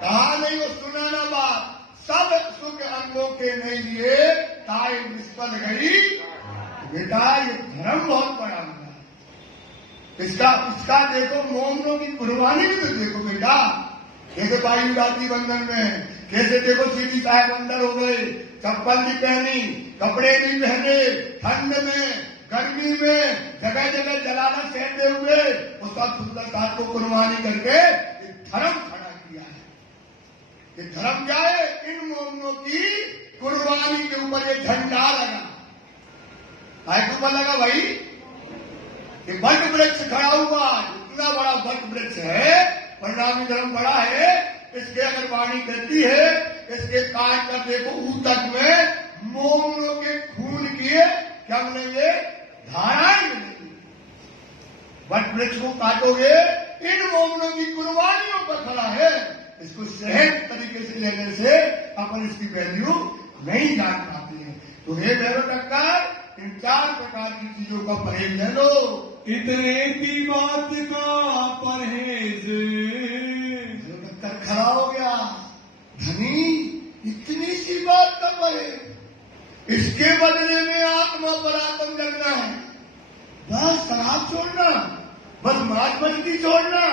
कहा नहीं वो सुना ना बात, सब सुख अंगों के नहीं लिए ताई निष्फल गई। बेटा ये धर्म बहुत बड़ा है, इसका देखो मोमनों की कुर्बानी भी तो देखो बेटा। कैसे भाई राखी बंधन में, कैसे देखो सीधी साहब अंदर हो गए, चप्पल भी पहनी, कपड़े भी पहने, ठंड में गर्मी में जगह जगह जलाना सहते हुए उस सब सुंदर साथ को कुर्बानी करके ये धर्म खड़ा किया है। ये धर्म क्या है? इन मोमिनों की कुर्बानी के ऊपर ये झंडा लगा। के ऊपर लगा भाई, ये वट वृक्ष खड़ा हुआ, इतना बड़ा वट वृक्ष है, परिणामी धर्म बड़ा है, इसके अगर वाणी कहती है, इसके काट कर देखो ऊतक में मोमिनों के खून के क्या मिलेंगे? धाराएं मिलेंगी। वट वृक्ष को काटोगे, इन मोमिनों की कुर्बानियों पर खड़ा है। इसको सहज तरीके से लेने से अपन इसकी वैल्यू नहीं जान पाते हैं। तो हे भैरव टक्कर, इन 4 प्रकार की चीजों का परहेज ले लो। इतने की बात का परहेज। टक्कर खड़ा हो गया, धनी इतनी सी बात का परहेज, इसके बदले में आत्मा पर आत्म लगना है। बस शराब छोड़ना, बस मांस मछली छोड़ना,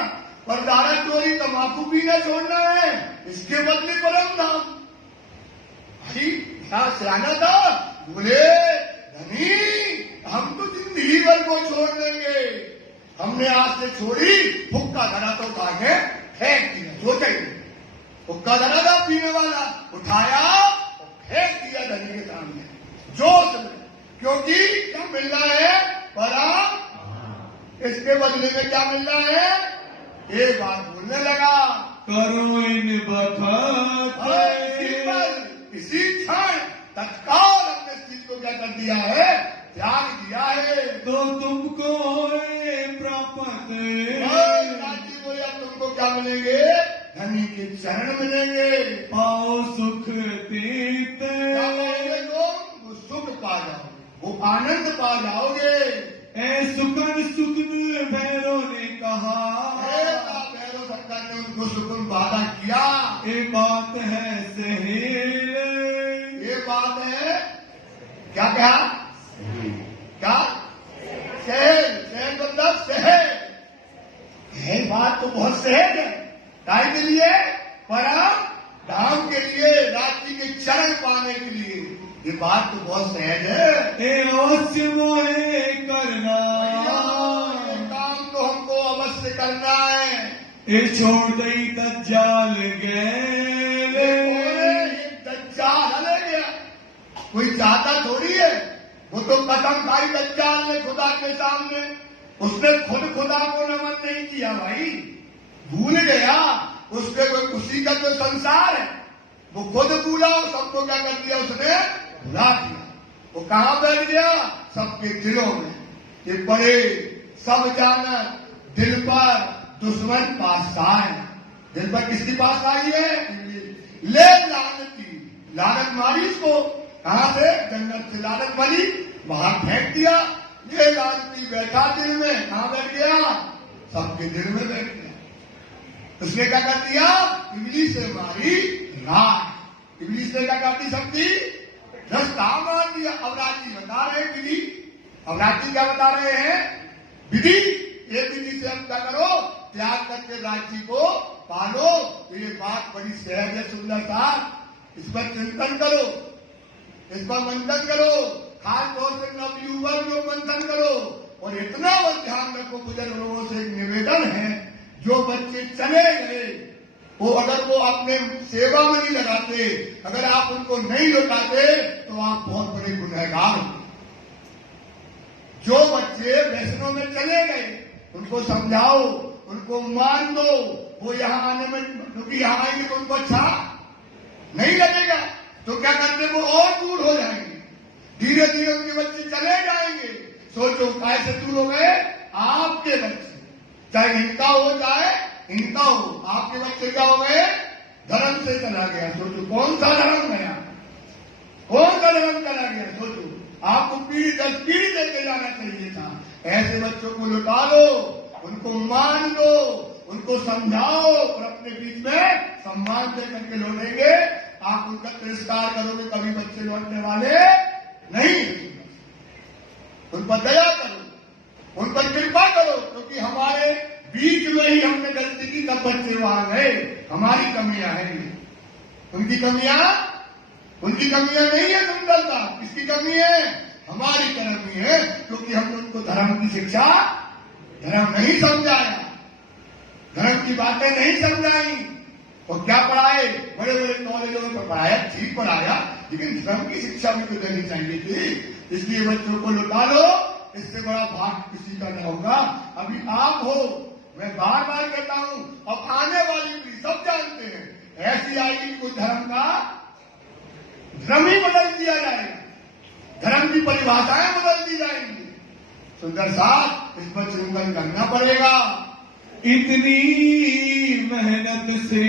पर दारा चोरी तंबाकू पीना छोड़ना है, इसके बदले परम धाम। भाई क्या सियाना था, बोले धनी हम तो जिंदगी भर को छोड़ देंगे, हमने आज से छोड़ी, हुक्का धरा तो उठा के फेंक दिया। सोचा ही हुक्का धरा था पीने वाला, उठाया और फेंक दिया धनी के सामने जोश में, क्योंकि क्या मिल रहा है? परम। इसके बदले में क्या मिल रहा है? एक बार बोलने लगा, करो इन बखत। इसी क्षण तत्काल अपने स्थिति को क्या कर दिया है? त्याग दिया है। तो तुमको प्राप्त राज्य को या तुमको क्या मिलेंगे? धनी के चरण मिलेंगे। पाओ सुख तीत। क्या पाओगे तुम? वो सुख पा जाओगे, वो आनंद पा जाओगे। ए सुकन सुकन भैरव ने कहा, भैरव शंकर ने उनको सुकून वादा किया। ये बात है सहेल। ये बात है क्या? क्या क्या? सहज। सहज मतलब सहज है। बात तो बहुत सहज है। काय के लिए? परम धाम के लिए, रात्रि के चरण पाने के लिए। ये बात तो बहुत सहज है। ए अवश्य मोहे करना, ये काम तो हमको अवश्य करना है। ये छोड़ दई दज्जाल गए। दज्जाल ले गया, कोई चाहता थोड़ी है। वो तो कसम खाई दज्जाल ने खुदा के सामने, उसने खुद खुदा को नमन नहीं किया भाई, भूल गया। उसके उसी का जो संसार है, वो खुद भूला और सबको क्या कर दिया? उसने भुला दिया। वो कहाँ बैठ गया? सबके दिलों में। ये बड़े सब जानत, दिल पर दुश्मन पास आए। दिल पर किसकी पास आई है? ले लानती, लानत मारी इसको। कहां से? जन्नत से लानत मारी, बाहर फेंक दिया। ये लानती बैठा दिल में। कहां बैठ गया? सबके दिल में बैठ गया। उसने क्या कर दिया? इब्लीस से मारी रात। इब्लीस ने क्या करती शक्ति? रास्ता मार दिया। अवराजी बता रहे विधि, अवराजी क्या बता रहे हैं? विधि। ये विधि से हम क्या करो? त्याग करके राज्य को पालो। तो ये बात बड़ी सहज है, सुंदर सा। इस पर चिंतन करो, इस पर मंथन करो, खास तौर से नवयुवक जो मंथन करो। और इतना बस ध्यान रखो, बुजुर्ग लोगों से एक निवेदन है, जो बच्चे चले गए वो अगर वो अपने सेवा में नहीं लगाते, अगर आप उनको नहीं लौटाते, तो आप बहुत बड़े गुनहगार हो। जो बच्चे वैष्णव में चले गए, उनको समझाओ, उनको मान दो। वो यहाँ आने में, क्योंकि यहाँ आएंगे तो उनको अच्छा नहीं लगेगा, तो क्या करते? वो और दूर हो जाएंगे। धीरे धीरे उनके बच्चे चले जाएंगे। सोचो कैसे दूर हो गए? आपके बच्चे, चाहे इनका हो चाहे इनका हो, आपके बच्चे क्या हो गए? धर्म से चला गया। सोचो कौन सा धर्म गया, कौन सा धर्म चला गया? सोचो, आपको पीढ़ी 10 पीढ़ी लेके जाना चाहिए था। ऐसे बच्चों को लौटा लो, उनको मान लो, उनको समझाओ, और अपने बीच में सम्मान दे करके लौटेंगे। आप उनका तिरस्कार करोगे, कभी बच्चे लौटने वाले नहीं। उन पर दया करो, उन पर कृपा करो, क्योंकि हमारे बीच में ही हमने गलती की, तब बच्चे वहां गए। हमारी कमियां हैं, उनकी कमियां नहीं है। सुंदरता किसकी कमी है? हमारी तरफ ही है, क्योंकि हमने उनको धर्म की शिक्षा, धर्म नहीं समझाया, धर्म की बातें नहीं समझाई। और क्या पढ़ाए, बड़े बड़े कॉलेजों में पढ़ाया, ठीक पढ़ाया, लेकिन धर्म की शिक्षा भी तो देनी चाहिए थी। इसलिए बच्चों को लौटा लो, इससे बड़ा भाग किसी का न होगा। अभी आप हो, मैं बार बार कहता हूं, अब आने वाली पीढ़ी सब जानते हैं, ऐसी आएगी कोई धर्म का धर्म ही बदल दिया जाएगा, धर्म की परिभाषाएं बदल दी जाएंगी। सुंदर साहब, इस पर चिंतन करना पड़ेगा। इतनी मेहनत से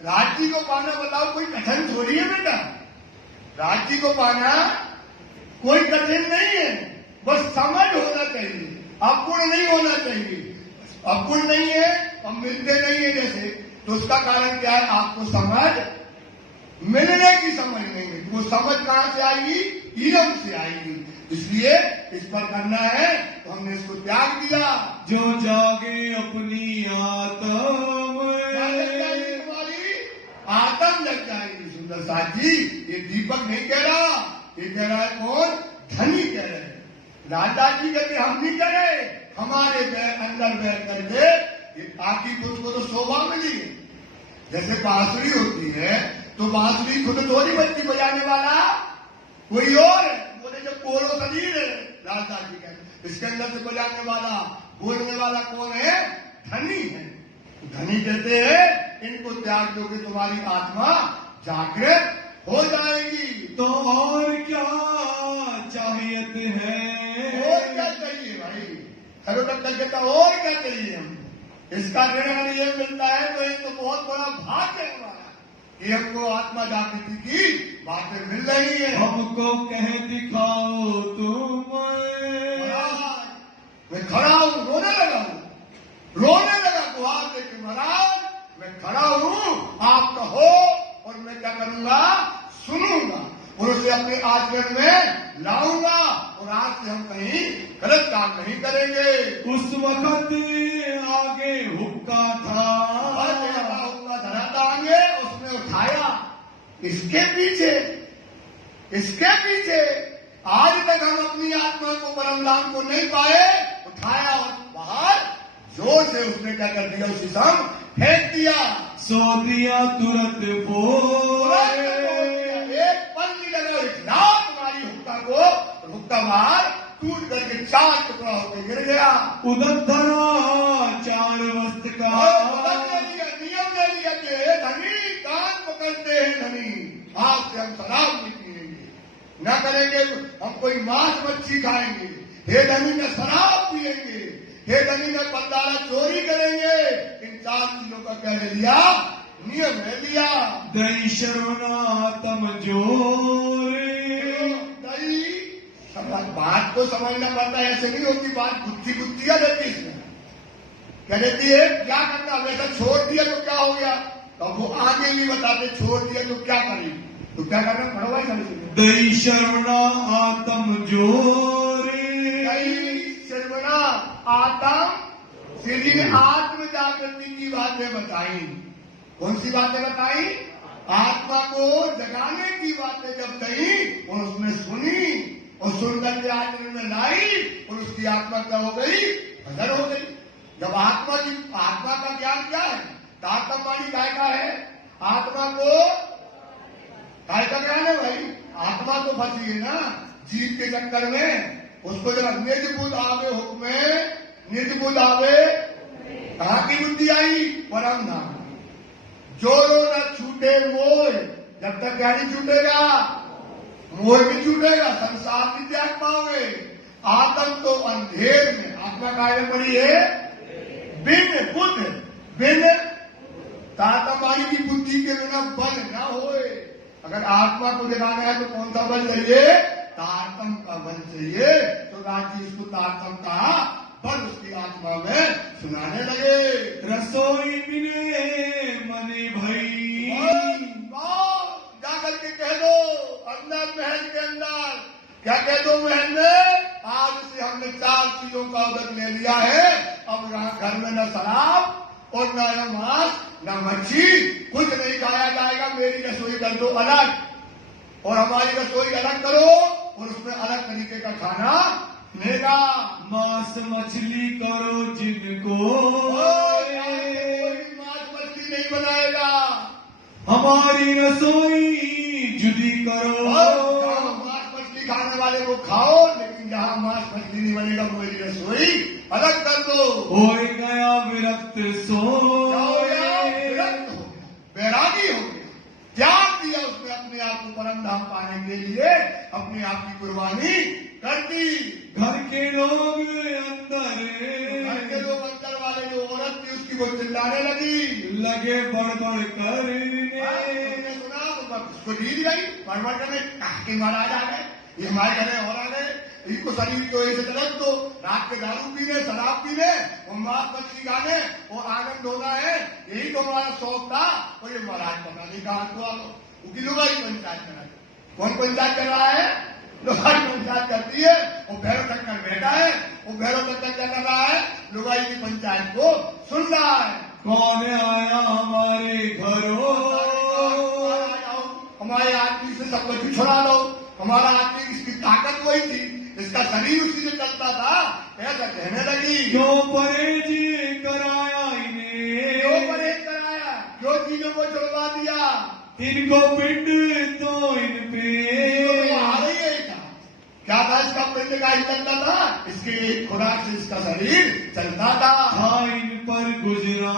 राज्य को पाना, बताओ कोई कठिन थोड़ी है बेटा। राज्य को पाना कोई कठिन नहीं है, बस समझ होना चाहिए, अवगुण नहीं होना चाहिए। अवगुण नहीं है और मिलते नहीं है जैसे, तो उसका कारण क्या है, आपको समझ मिलने की समझ नहीं है। वो समझ कहां से आएगी, इलम से आएगी। इसलिए इस पर करना है, तो हमने इसको त्याग दिया। जो जागे अपनी आत्म, तुम्हारी आत्म लग जाएगी। सुंदर साथ जी, ये दीपक नहीं कह रहा, ये कह रहा है कौन, धनी कह रहे हैं। राजदास जी कहते हम नहीं कह रहे, हमारे अंदर बैठ करके ये आकी उसको तो शोभा मिली है। जैसे बांसुरी होती है, तो बांसुरी खुद थोड़ी बच्ची बजाने वाला कोई और है, बोले जो कोरो शरीर है, राजदास जी कहते इसके अंदर से बजाने वाला, बोलने वाला कौन है, धनी है। धनी कहते हैं इनको त्याग दोगे तुम्हारी आत्मा जागृत हो जाएगी। तो और क्या चाहियत है, और क्या चाहिए भाई, खरो तक कहता और क्या चाहिए हमको। इसका ऋण अगर ये मिलता है तो ये तो बहुत बड़ा भाग्य है हमारा, ये हमको आत्मा जागृति की बातें मिल रही है। हमको कह दिखाओ तुम, मैं खड़ा हूं, रोने लगा गुहार देके, महाराज मैं खड़ा हूं, आप कहो और मैं क्या करूंगा, सुनूंगा और उसे अपने आचरण में लाऊंगा, और आज से हम कहीं गलत काम नहीं करेंगे। उस वक्त आगे हुक्का था, हुक्का धरा था आगे, उसने उठाया। इसके पीछे आज तक हम अपनी आत्मा को, परम धाम को नहीं पाए, उठाया और बाहर जोर से उसने क्या कर दिया, उसी संग फेंक दिया। सो दिया तुरंत एक पल की जगह इतना तुम्हारी हुक्का को, हुक्का बाहर टूट करके 4 टुकड़ा होकर गिर गया। उदम धरा 4 वस्त्र का, नियम ले लिया कि धनी कान पकड़ते हैं, धनी आज से हम शराब नहीं पिएंगे, न करेंगे, हम कोई मांस मच्छी खाएंगे, हे धनी न शराब पिएंगे, हे धनी न बंदारा चोरी करेंगे। इन 4 चीजों का क्या ले लिया, नियम ले लिया। दई शरणातम जोरे, दई बात को समझना पड़ता है, ऐसे नहीं होती बात, गुत्थियां रहती इसमें। क्या रहती है, क्या करना, वैसा छोड़ दिया तो क्या हो गया, तो वो आगे भी बताते, छोड़ दिया तो क्या करें, तो क्या करना पड़ोगा। दई शर्मणा आत्म जोरे, दई शर्मणा आत्म, श्री ने आत्म जागृति की बातें बताई। कौन सी बातें बताई, आत्मा को जगाने की बातें जब कही और उसने सुनी और सुनकर के आचरण में लाई, और उसकी आत्मा क्या हो गई, अदर हो गई। जब आत्मा का ज्ञान क्या है, तारतम्यवाणी काय का है, आत्मा को काय का ज्ञान है भाई, आत्मा तो फंसी है ना जीव के चक्कर में। उसको जब निज बुद्ध आवे हुक्म, निज बुद्ध आवे, कहाँ की बुद्धि आई, परम धाम। जोरो न छूटे मोह, जब तक क्या नहीं छूटेगा, मोह भी छूटेगा, संसार भी त्याग पाओगे। आत्म तो अंधेर में, आत्मा काय में पड़ी है, बिन बुद्ध, बिन तातमाई की बुद्धि के बिना बल न होए। अगर आत्मा को जगाना है तो कौन सा बल चाहिए, तारतम का बल चाहिए। तो राजी इसको तारतम का बल उसकी आत्मा में सुनाने लगे। रसोई मिले मने भई, जाकर के कह दो अंदर महल के अंदर, क्या कह दो महल में, आज से हमने 4 चीजों का उदक ले लिया है, अब घर में न शराब और न मांस न मच्छी, कुछ नहीं खाया जाएगा, मेरी रसोई कर दो अलग। और हमारी रसोई अलग करो और उसमें अलग तरीके का खाना लेगा। मांस मछली करो जिनको, कोई मांस मछली नहीं बनाएगा। हमारी रसोई जुदी करो। जहाँ मांस मछली खाने वाले को खाओ, लेकिन जहाँ मांस मछली नहीं बनेगा वो मेरी रसोई अलग कर दो। हो गया विरक्त विरक्त हो गया, बैरागी हो गया, त्याग दिया उसने अपने आप को परम धाम पाने के लिए, अपने आप की कुर्बानी कर दी। घर के लोग अंदर, घर के लोग अंदर वाले जो औरत थी उसकी वो चिल्लाने लगी, लगे बड़बड़ करने। तुमने सुना उसको जीत गई, बड़बड़ करने कि महाराज आ गए, ये हमारे घरे और आ गए, इनको शरीर को ऐसे तलक दो, रात के दारू पीने, शराब पीने और मांस मछली खाने और आंगन धोना है, यही तो हमारा शौक था। और ये महाराज पता नहीं कहा तो उनकी लुगाई पंचायत करा। कौन पंचायत कर रहा है? लुगाई पंचायत करती है। और भैरव टक्कर बैठा है, और भैरव टक्कर क्या कर रहा है? लुगाई की पंचायत को सुन रहा है। कौन आया हमारे घरों, हमारे आदमी से सब कुछ छुड़ा लो। हमारा आदमी, इसकी ताकत वही थी, इसका शरीर उसी से चलता था, ऐसा कहने लगी। क्यों परहेज कराया इन्हें, क्यों परहेज कराया, क्यों चीजों को छुड़वा दिया, इनको पिंड तो इन पे आ रही है। क्या था इसका पिंड का ही चलता था, इसके एक खुराक से इसका शरीर चलता था। हाँ इन पर गुजरा,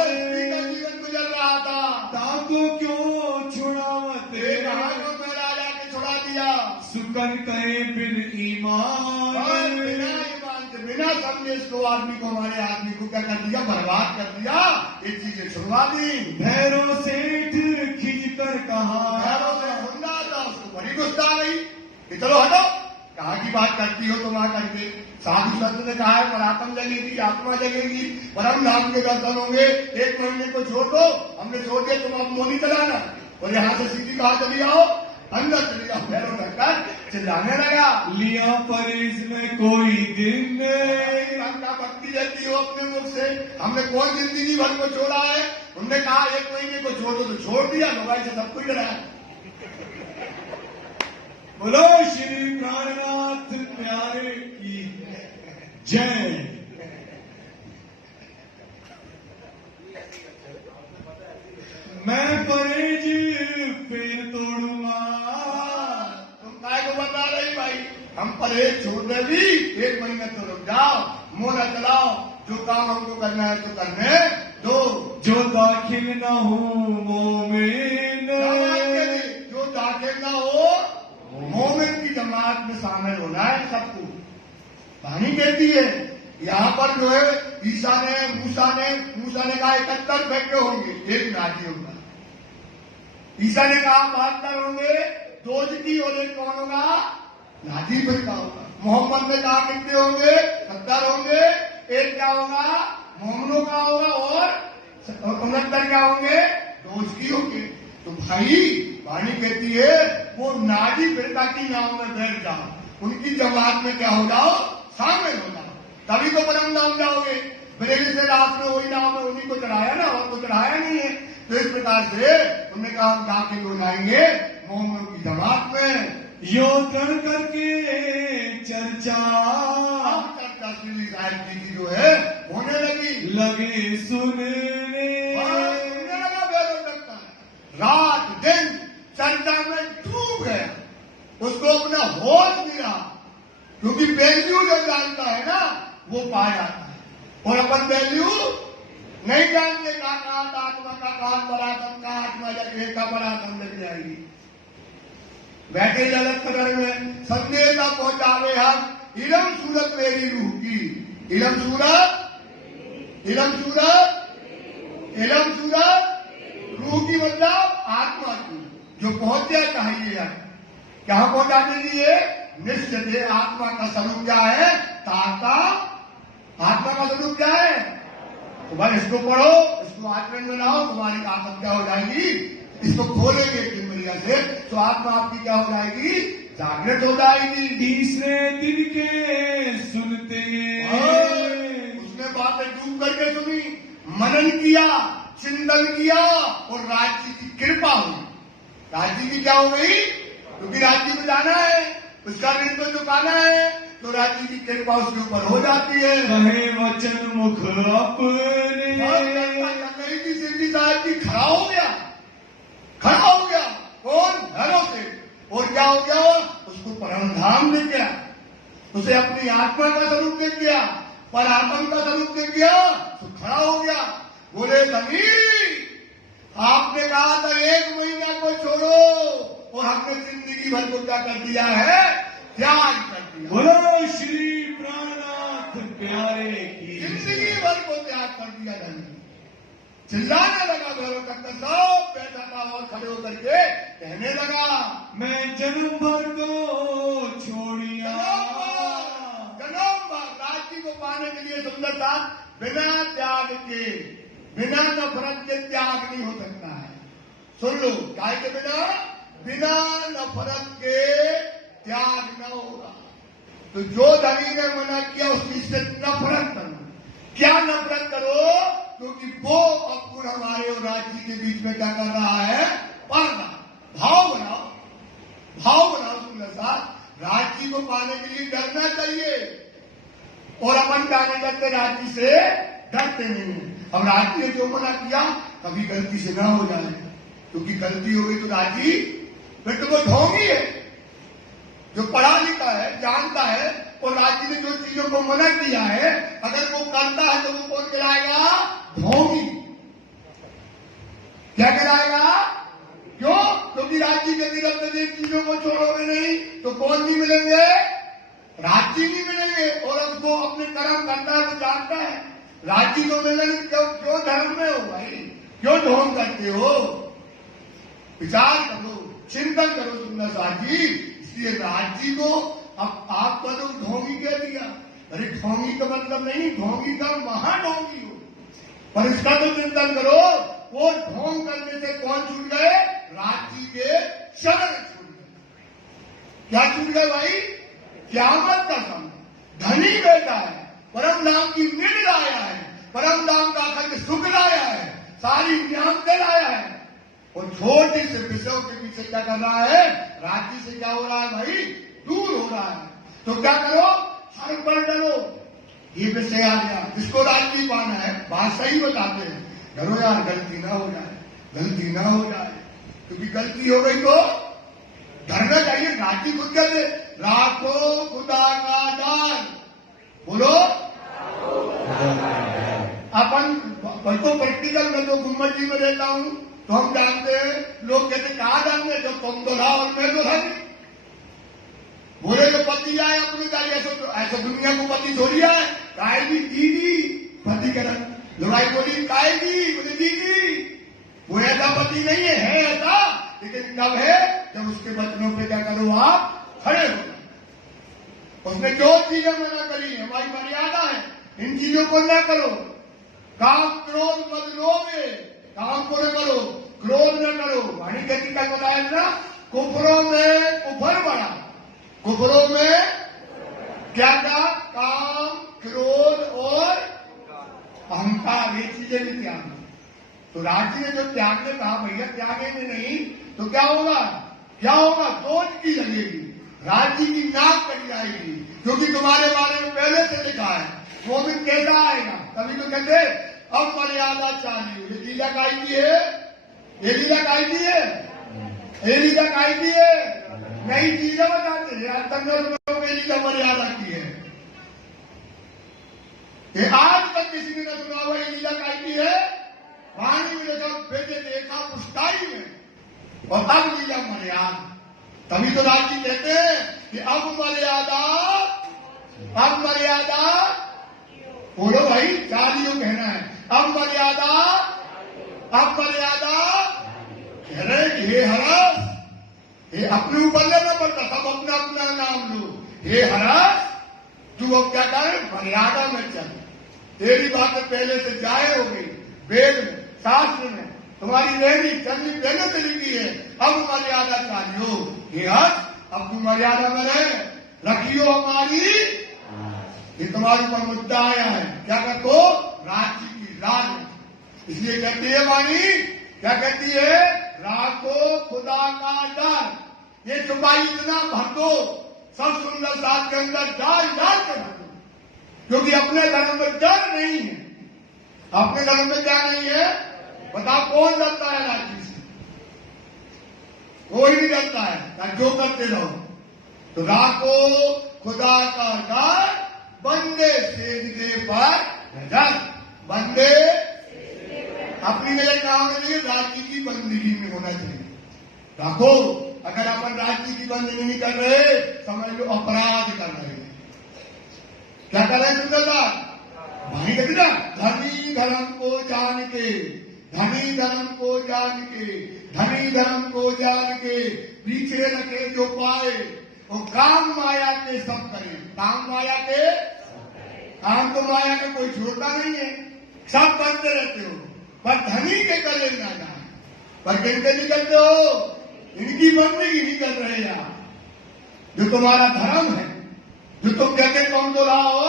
जीवन गुजर रहा था। ताको क्यों छुड़ावत, राजा के छुड़ा दिया। सुकन कहे बिन ईमान, बिना ईमान से, बिना समझे इसको आदमी को, हमारे आदमी को क्या कर दिया? बर्बाद कर दिया। ये चीजें छुड़वा दी। भैरव सेठ खिंच कर कहा, भैरव से सुनना था, उसको बड़ी गुस्सा आ गई कि चलो हटो, कहाँ की बात करती हो तुम आकर के? साधु संत ने कहा है परात्म जगेगी, आत्मा जगेगी, परम धाम के दर्शन होंगे, 1 महीने को छोड़ दो, हमने छोड़ दिया, तुम अब मोनी चलाना और यहाँ से सीधी कहा चली जाओ, अंदर चली जाओ। भैरव टक्कर चिल्लाने लगा, लिया परहेज में कोई दिन, क्या भक्ति रहती हो अपने मुख से? हमने कौन जिंदगी भर को छोड़ा है? उनने कहा 1 महीने को छोड़ दो, तो छोड़ दिया। लोग से सब कुछ डराया। बोलो श्री प्राणनाथ प्यारे की जय। मैं परहेज फिर तोड़ूंगा। तुम काय को बता रही भाई? हम परहेज छोड़ दे भी, 1 महीने तो रुक जाओ, मुंह न चलाओ, जो काम हमको करना है तो करने दो। जो दाखिल न हो मोमिन, जो दाखिल न हो मोमिन की जमात में शामिल होना है सबको। कहानी कहती है यहाँ पर जो है ईसा ने मूसा ने कहा 71 बेटे होंगे, एक राजी होगा। ईसा ने कहा 72 होंगे, 2 की, और एक कौन होगा? नाजी फिरका होगा। मोहम्मद ने कहा कितने होंगे? 70 होंगे, एक क्या होगा? मोमनों का होगा, और 69 क्या होंगे? 2 की होंगे। तो भाई वाणी कहती है वो नाजी फिरका की नाव में बैठ जाओ, उनकी जमात में क्या हो जाओ? शामिल हो जाओ, तभी तो परम धाम जाओगे। बरेली से रात में वही नाम में उन्हीं को चढ़ाया ना, और को चढ़ाया नहीं है। तो इस प्रकार से उन्होंने कहा हम दाखिल हो जाएंगे मोहम्मद की जमात में। यो तड़ करके चर्चा श्री साहिब जी की जो है होने लगे सुनने लगा। भैरव टक्कर रात दिन चर्चा में डूब गया, उसको अपना होश मिला, क्योंकि वैल्यू जो जानता है ना वो पा जाता है, और अपन वैल्यू नहीं जानते। का आत्मा का कान परातम का आत्मा जगह का परातम लग जाएगी। बैठे जगत कदर में संदेश पहुंचावे हम, इलम सूरत मेरी रूह की। इलम सूरत रूह की मतलब आत्मा की, जो पहुंच जाए चाहिए यार। कहां पहुंचाने के लिए? निश्चित आत्मा का स्वरूप क्या है? ताता। आत्मा का स्वरूप क्या है? तो भाई इसको पढ़ो, इसको आचरण में लाओ, तुम्हारी आत्मा क्या हो जाएगी? इसको खोलेंगे चिंबरिया से तो आत्मा आपकी क्या हो जाएगी? जागृत हो जाएगी। तीसरे दिन के सुनते उसने बातें डूब करके सुनी, मनन किया, चिंतन किया, और राज्य की कृपा हुई। राज्य की क्या हो गई? क्योंकि राज्य में जाना है, उसका ऋण तो चुकाना है, तो राज्य की कृपा उसके ऊपर हो जाती है। कहे वचन मुख अपने। कहीं की सिंधी साहब की खड़ा हो गया कौन? घरों से। और क्या हो गया? उसको परम धाम दे गया, उसे अपनी आत्मा का स्वरूप दे दिया, परात्मा का स्वरूप दे दिया, तो खड़ा हो गया। बोले धनी, आपने कहा था 1 महीना को छोड़ो, और हमने जिंदगी भर को क्या कर दिया है? त्याग कर दिया। बोलो श्री प्राणनाथ प्यारे की। जिंदगी भर को त्याग कर दिया धनी। चिल्लाने लगा घरों तक सब बैठा था, और खड़े होकर के कहने लगा, मैं जन्म भर को छोड़िया। जन्म भर राज्य को पाने के लिए सुंदर था, बिना त्याग के, बिना नफरत के त्याग नहीं हो सकता है। सुन लो, काय के बिना नफरत के त्याग न होगा। तो जो धनी ने मना किया उसकी से नफरत करो। क्या नफरत करो? क्योंकि वो अवगुण हमारे और राज्य के बीच में क्या कर रहा है? पर्दा। भाव बनाओ सुंदर साथ। राज्य को पाने के लिए डरना चाहिए, और अपन जाने करते राज्य से डरते नहीं है। अब राज्य ने जो मना किया, कभी गलती से ना हो जाए, क्योंकि गलती हो गई तो राज्य फिर तो वो ढोंगी है। जो पढ़ा लिखा है, जानता है, और राज्य ने जो चीजों को मना किया है, अगर वो करता है तो वो कौन कहलाएगा? ढोंगी। क्या कहलाएगा? क्यों? क्योंकि राज्य के विरुद्ध जिन चीजों को छोड़ोगे नहीं तो कौन नहीं मिलेंगे? राज्य नहीं मिलेंगे। और अब वो अपने कर्म करता है, वो जानता है राज्य को मिलेंगे। क्यों धर्म में हो भाई? क्यों ढोंग करते हो? विचार करो, चिंतन करो सुंदर साथी। इसलिए राज्य को अब आप तो ढोंगी कह दिया। अरे ढोंगी का मतलब नहीं, ढोंगी का महाढोंगी हो, पर इसका तो चिंतन करो। वो ढोंग करने से कौन छूट गए? राज्य के शरण छूट गए। क्या छूट गए भाई? क़यामत का समय। धनी बेटा है, परम धाम की मिल लाया है, परम धाम का अखंड सुख लाया है, सारी नियामतें लाया है, और छोटे से विषयों के पीछे क्या कर रहा है? राज्य से क्या हो रहा है भाई? दूर हो रहा है। तो क्या करो? हर पर डरो। ये विषय आ गया, जिसको राज्य पाना है, बात सही बताते हैं। डरो यार, गलती ना हो जाए, क्योंकि गलती हो गई तो डरना चाहिए। राज्य खुद कहते राखो खुदा का डर। बोलो अपन तो प्रैक्टिकल में तो गुम्मत जी में रहता हूं, तो हम जानते हैं। लोग कहते कहा जानते, जब तुम तो रहा और मैं तो था। बोले तो पति आए अपने चाहिए, ऐसा दुनिया को पति थोड़ी है। कायगी दीदी पति कर लड़ाई बोली, कायगी बोले दीदी। वो ऐसा पति नहीं है ऐसा, लेकिन कब है? जब उसके बचनों पे क्या करो? आप खड़े हो। उसने जो चीजें मना करी, हमारी मर्यादा है, इन चीजों को न करो। काम क्रोध मत लोगे, काम को न करो, क्रोध न करो। वाणी कहती क्या बताया ना? कुफरों में कुफर बड़ा। कुफरों में क्या क्या? काम, क्रोध और अहंकार, ये चीजें भी त्याग। तो राज्य ने जो त्यागने कहा, भैया त्यागेंगे नहीं तो क्या होगा? सोच की लगेगी, राज्य की नाक कट जाएगी, क्योंकि तुम्हारे बारे में पहले से लिखा है। वो दिन कैसा आएगा? तभी तो कहते अब मर्यादा चाहिए। ये लीला काई की है, ये लीला काई की है। नई चीजें बताते हैं, लीला मर्यादा की है। ये आज तक किसी ने न सुना हुआ ये लीला काई की है। वाणी में बेटे देखा पुष्टाई में, और अब लीला मर्यादा। तभी तो राज्य कहते हैं कि अब मर्यादा बोलो भाई, चालियों कहना है। अब मर्यादा कह रहे कि हे हरस, ये अपने ऊपर लेना पड़ता, सब अपना अपना नाम लो। हे हरस, तू अब क्या कर? मर्यादा में चल। तेरी बातें पहले से जाहिर हो गई, वेद में, शास्त्र में तुम्हारी रहनी चलनी पहले से लिखी है। अब मर्यादा चाहिए। हे हर्ष, अब तुम मर्यादा में रखियो हमारी। ये तुम्हारे ऊपर मुद्दा आया है, क्या कहते हो? राज्य की लाज। इसलिए कहती है वाणी, क्या कहती है? राखो खुदा का डर। ये छुपाई इतना भर दो, सब सुंदर साथ के अंदर डाल डाल के भर दो, क्योंकि अपने धर्म में डर नहीं है। अपने धर्म में क्या नहीं है बताओ? कौन डरता है राज्य से? कोई नहीं डरता है, जो करते रहो। तो राखो खुदा का डर, बंदे सेजदे पर नजर। बंदे अपनी नजर कहाँ होना चाहिए? राज्य की बंदगी में होना चाहिए। राखो, अगर अपन राज्य की बंदगी नहीं कर रहे, समझ लो अपराध कर रहे हैं। क्या कर रहे हैं? सुंदरता भाई कहते ना, धनी धर्म को जान के, धनी धर्म को जान के, धनी धर्म को जान के, पीछे रखे जो पाए, वो काम माया के सब करे। काम माया के, काम तो माया के कोई छोड़ता नहीं है, सब करते रहते हो, पर धनी के गले ना जाए। पर किनके नहीं करते हो? इनकी बंदगी नहीं कर रहे यार। जो तुम्हारा धर्म है, जो तुम कहते कौन तो लाओ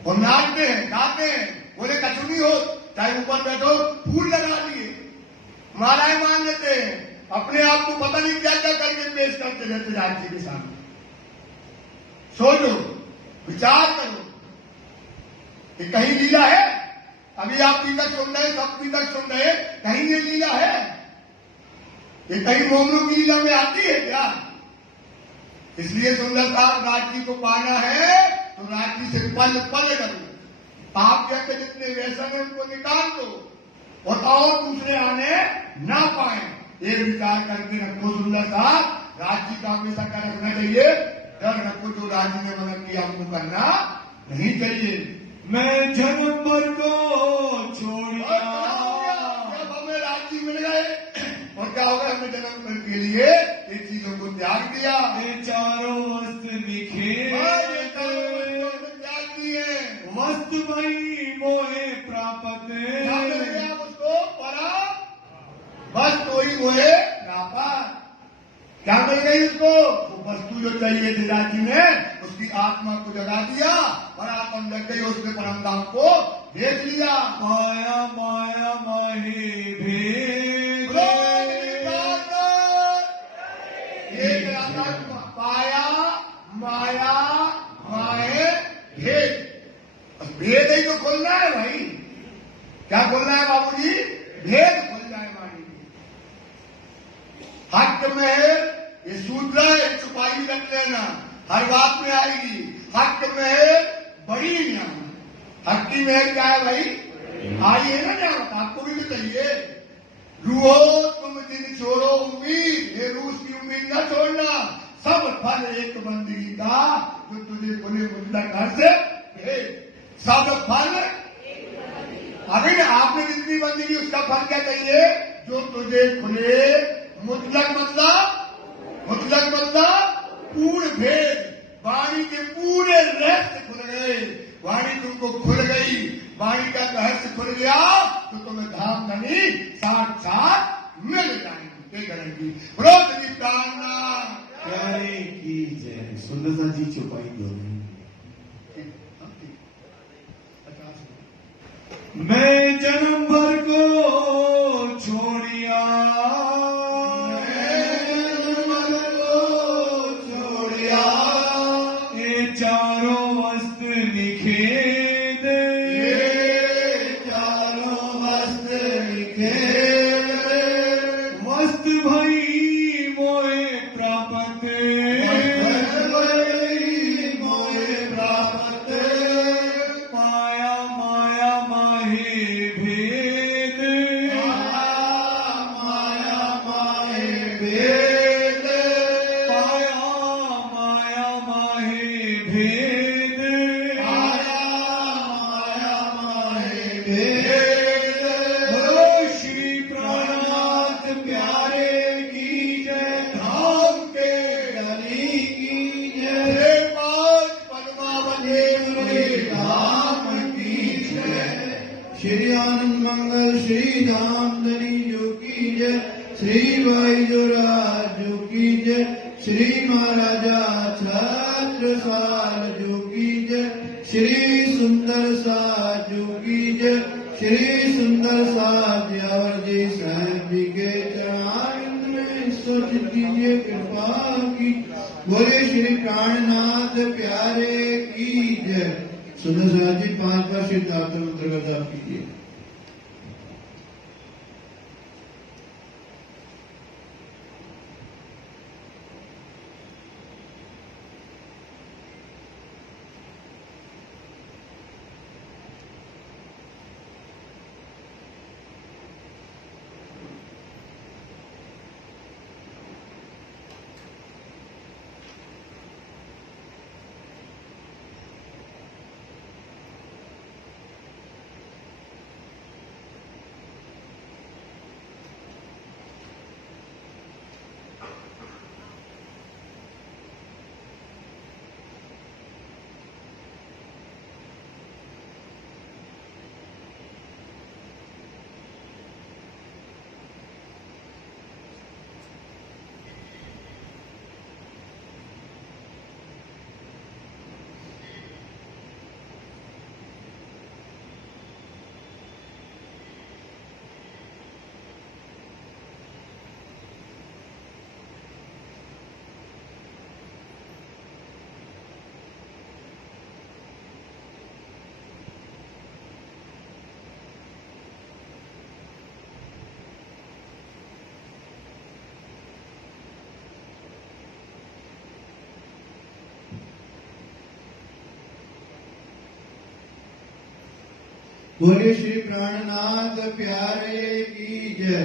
और नाचते हैं, गाते हैं, बोले कचुनी हो, चाहे ऊपर बैठो, फूल लगा दिए, मालाएं मान लेते हैं, अपने आप को पता नहीं क्या क्या करके पेश करते रहते राज्य के सामने। सोचो, विचार करो कि कहीं लीला है? अभी आप तक सुन रहे, सब तक सुन रहे, कहीं ये लीला है? ये कहीं मोमनों की लीला में आती है क्या? इसलिए सुंदरता राज्य को पाना है तो राज्य से पल पल करो। पाप के जितने व्यसन है उनको निकाल दो और दूसरे आने ना पाए। ये विचार करके रखो सुंदरता, राज्य का हमेशा क्या रखना चाहिए? डर रखो, जो राज्य ने मदद किया हमको करना नहीं चाहिए। मैं जन्म भर को छोड़िया, जब हमें राज्य मिल गए और क्या होगा? हमने जन्म भर के लिए इन चीजों को त्याग दिया। ये चारों वस्त्र निखेर त्याग दिए, वस्तुमयी मोहे प्रापत। उसको परा बस तो ही मोहे प्रापत। क्या मिल गई उसको? वो वस्तु जो चाहिए थी राज्य में, उसकी आत्मा को जगा दिया और आत्मा जग गई, उसने परम धाम को भेज लिया। माया माया माहे भेद, पाया माया माए भेद। भेद ही तो खोलना है भाई। क्या खोलना है बाबूजी? भेद खोलना है मानी। हक में ये सूत्र है, छुपाई रख लेना, हर बात में आएगी। हक में बड़ी नियम। हक की मेहर क्या है भाई? आई है ना नियम, आपको भी तो चाहिए। रूहो तुम दिन छोड़ो उम्मीद, ये रूस की उम्मीद न छोड़ना। सब फल एक बंदगी का, जो तुझे खुले मुतलक घर से भेज। सब फल, अभी आपने जितनी बंदगी उसका फल क्या चाहिए? जो तुझे खुले मुतलक मतलब पूर्ण भेद, वाणी के पूरे रहस्य खुल गए। वाणी तुमको खुल गई, वाणी का रहस्य खुल गया तो तुम्हें धाम धनी साथ मिल जाएंगे। करेंगी रोज की कामना प्यारे की जय। सुंदरता जी चुपाई दो। मैं जन्म भर को छोड़िया, ये चारों वस्त्र निखेद, वस्तु भई मोहे प्रापत। माया माया माहे भेद, पाया माया माहे भेद। बोलो श्री प्राणनाथ प्यारे की जय। धाम के गली की जय। पांच पद्मावती धाम की जय। श्री आनंद मंगल श्री धाम धनी जो की जय। श्री भाई जो राज जो की जय। श्री महाराजा छत्रसाल जो की जय। श्री सुंदर साज जो की जय। श्री सुंदर साज और जी साहब जी के चरण सचित कीजिए कृपा की। बोले श्री प्राणनाथ प्यारे की जय। सुंदर साथ जी 5 बार सिद्धार्थ मंत्र का जाप कीजिए। बोलिए श्री प्राणनाथ प्यारे की जय।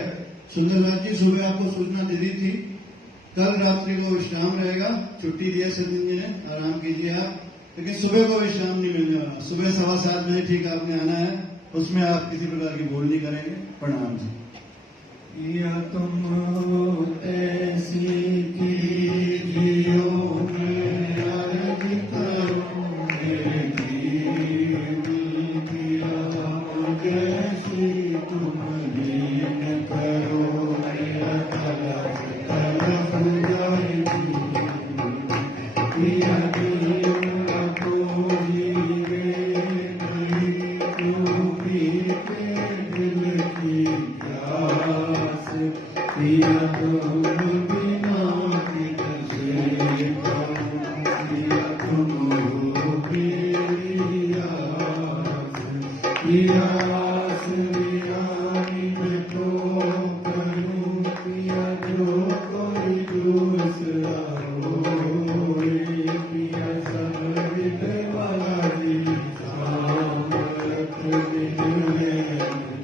सुंदरनाथ जी सुबह आपको सूचना दे दी थी, कल रात्रि को विश्राम रहेगा। छुट्टी दिया सचिन जी ने, आराम कीजिए आप, लेकिन सुबह को विश्राम नहीं मिलने वाला। सुबह 7:15 बजे ठीक आपने आना है, उसमें आप किसी प्रकार की भूल नहीं करेंगे। प्रणाम जी। या तुम ऐसी कीजियो मैं अर्ज करूं जैसी तुम लीन करो तलफ जाएगी को जीवे नहीं तू पीते दिल की प्यास पिया तुम बिना किसे कहूं पिया तुम हो मेरी आस पियास विरानी मैं तो करूं पिया जो कोई दूसरा होए पिया समझ वाला दिल सामर्थ दिल में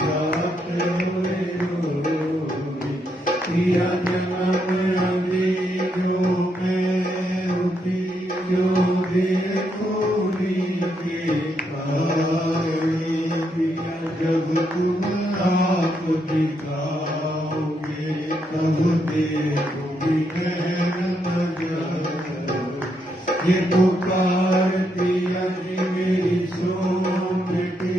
जाते हुए रोए पिया जन्म अधीरो मैं उठी जो देखो के काए पिया जब तुम आप दिखाओगे तब देखोगे ये पुकारती अज मेरी सोन के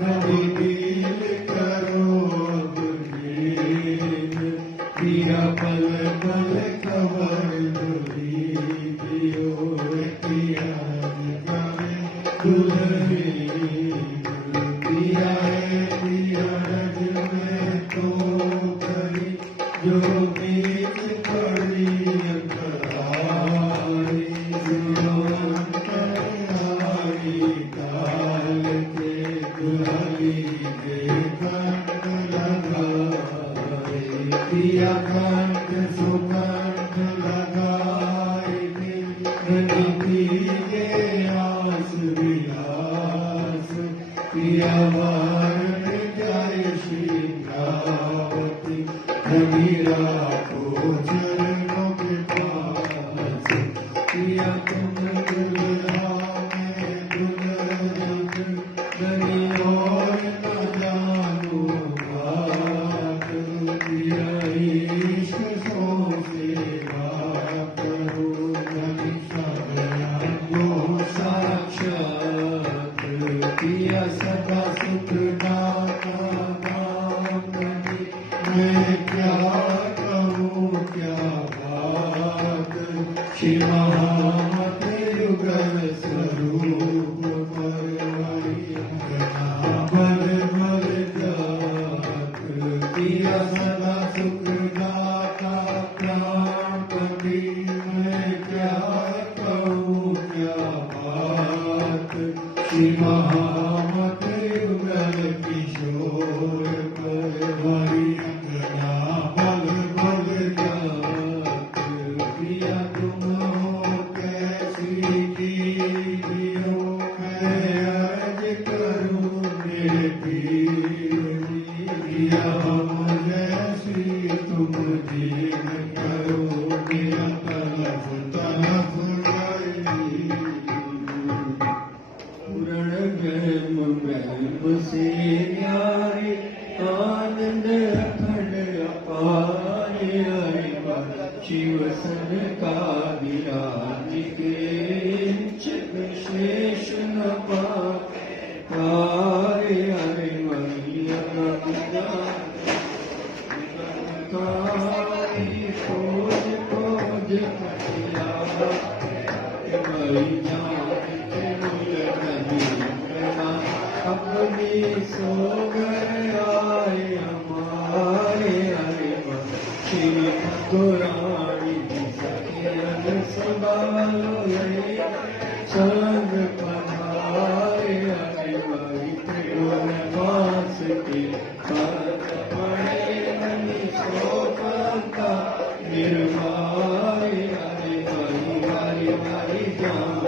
नदी दिल करो अब नींद पिया पल पल खबर धुरी पियो पिया जाने दुल्हनी पिया पिया रज में तो करी जो बीच पड़ी अंतरारी जो अंतरारी काल के दुल्हनी देखन लगाए पिया कंठ सुकंठ लगाए नदी पीगे आस विलास पिया वारण जाय श्रींगावती नगीरा को चरणों के पास पिया तुम दुल्हा में दुल्हन नदी और न जानो बात पिया इश्क सो सेवा करो नदी जो साक्षात पिया सदा सुख दाता नाम नदी मैं क्या कहूँ क्या बात श्री महामत युगल स्वरूप परवरी बल बल जात पिया सदा सुख दाता दीन करो मेरा तलफ तलफ पूर्ण ब्रह्म ब्रह्म से न्यारे आनंद अखंड अपार शिव सन का विराज के शेष न पारे हरे मैया खोज खोज पटिया अपनी सोगर आए हमारे हरे श्री पुराणी सखियन संभालो संग पधारे हरे भाई प्रियोन पास के पड़े मनी सोपता निर्माय हरे भाई हरे भाई जान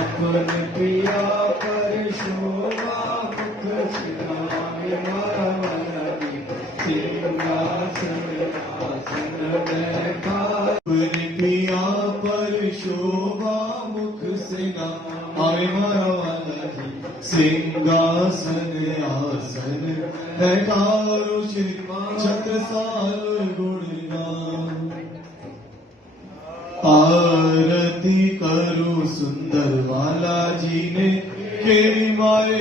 अपन प्रिया पर शोभा मुख सिनाए मारवानी सिंहासन आसन बैठा अपने पिया पर शोभा मुख सिना आए मारवाना जी सिंहासन आसन बैठारो श्री छत्रसाल गुणगान आरती करो सुंदर वाला जी ने केरी माए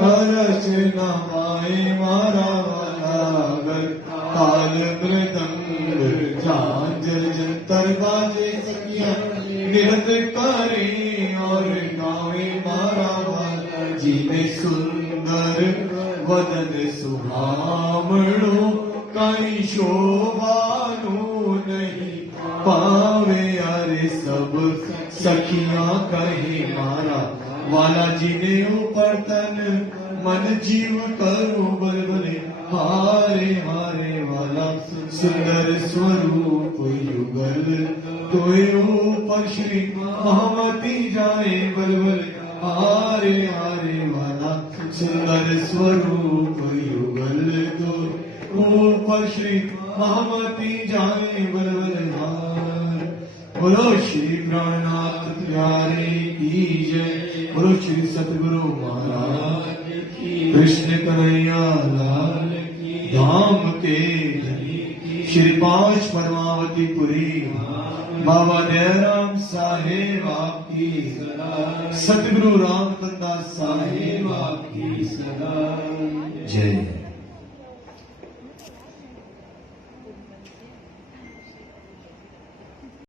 हर्ष नमाए मारा वाला अगर ताल मृदंग झांझ जंतर बाजे सखिया नृत्य करे और गावे मारा वाला जी ने सुंदर वदन सुहामणो कई शोभानु नहीं पावे अरे सब सखियां कहे मारा वाला जी ने ऊपर तन मन जीव करो बलबले हारे हारे वाला सुंदर स्वरूप युगल तोय ऊपर श्री महामती जाए बलबले हारे हारे वाला सुंदर स्वरूप युगल तो ऊपर श्री महामती जाए बलबले हार बोलो श्री प्राणनाथ प्यारे की जय बोलो श्री सतगुरु महाराज की कृष्ण कन्हैया लाल की धाम के श्री पांच परमावती पुरी बाबा दयाराम साहेब आपकी सतगुरु रामचंद्र साहेब आपकी सदा जय।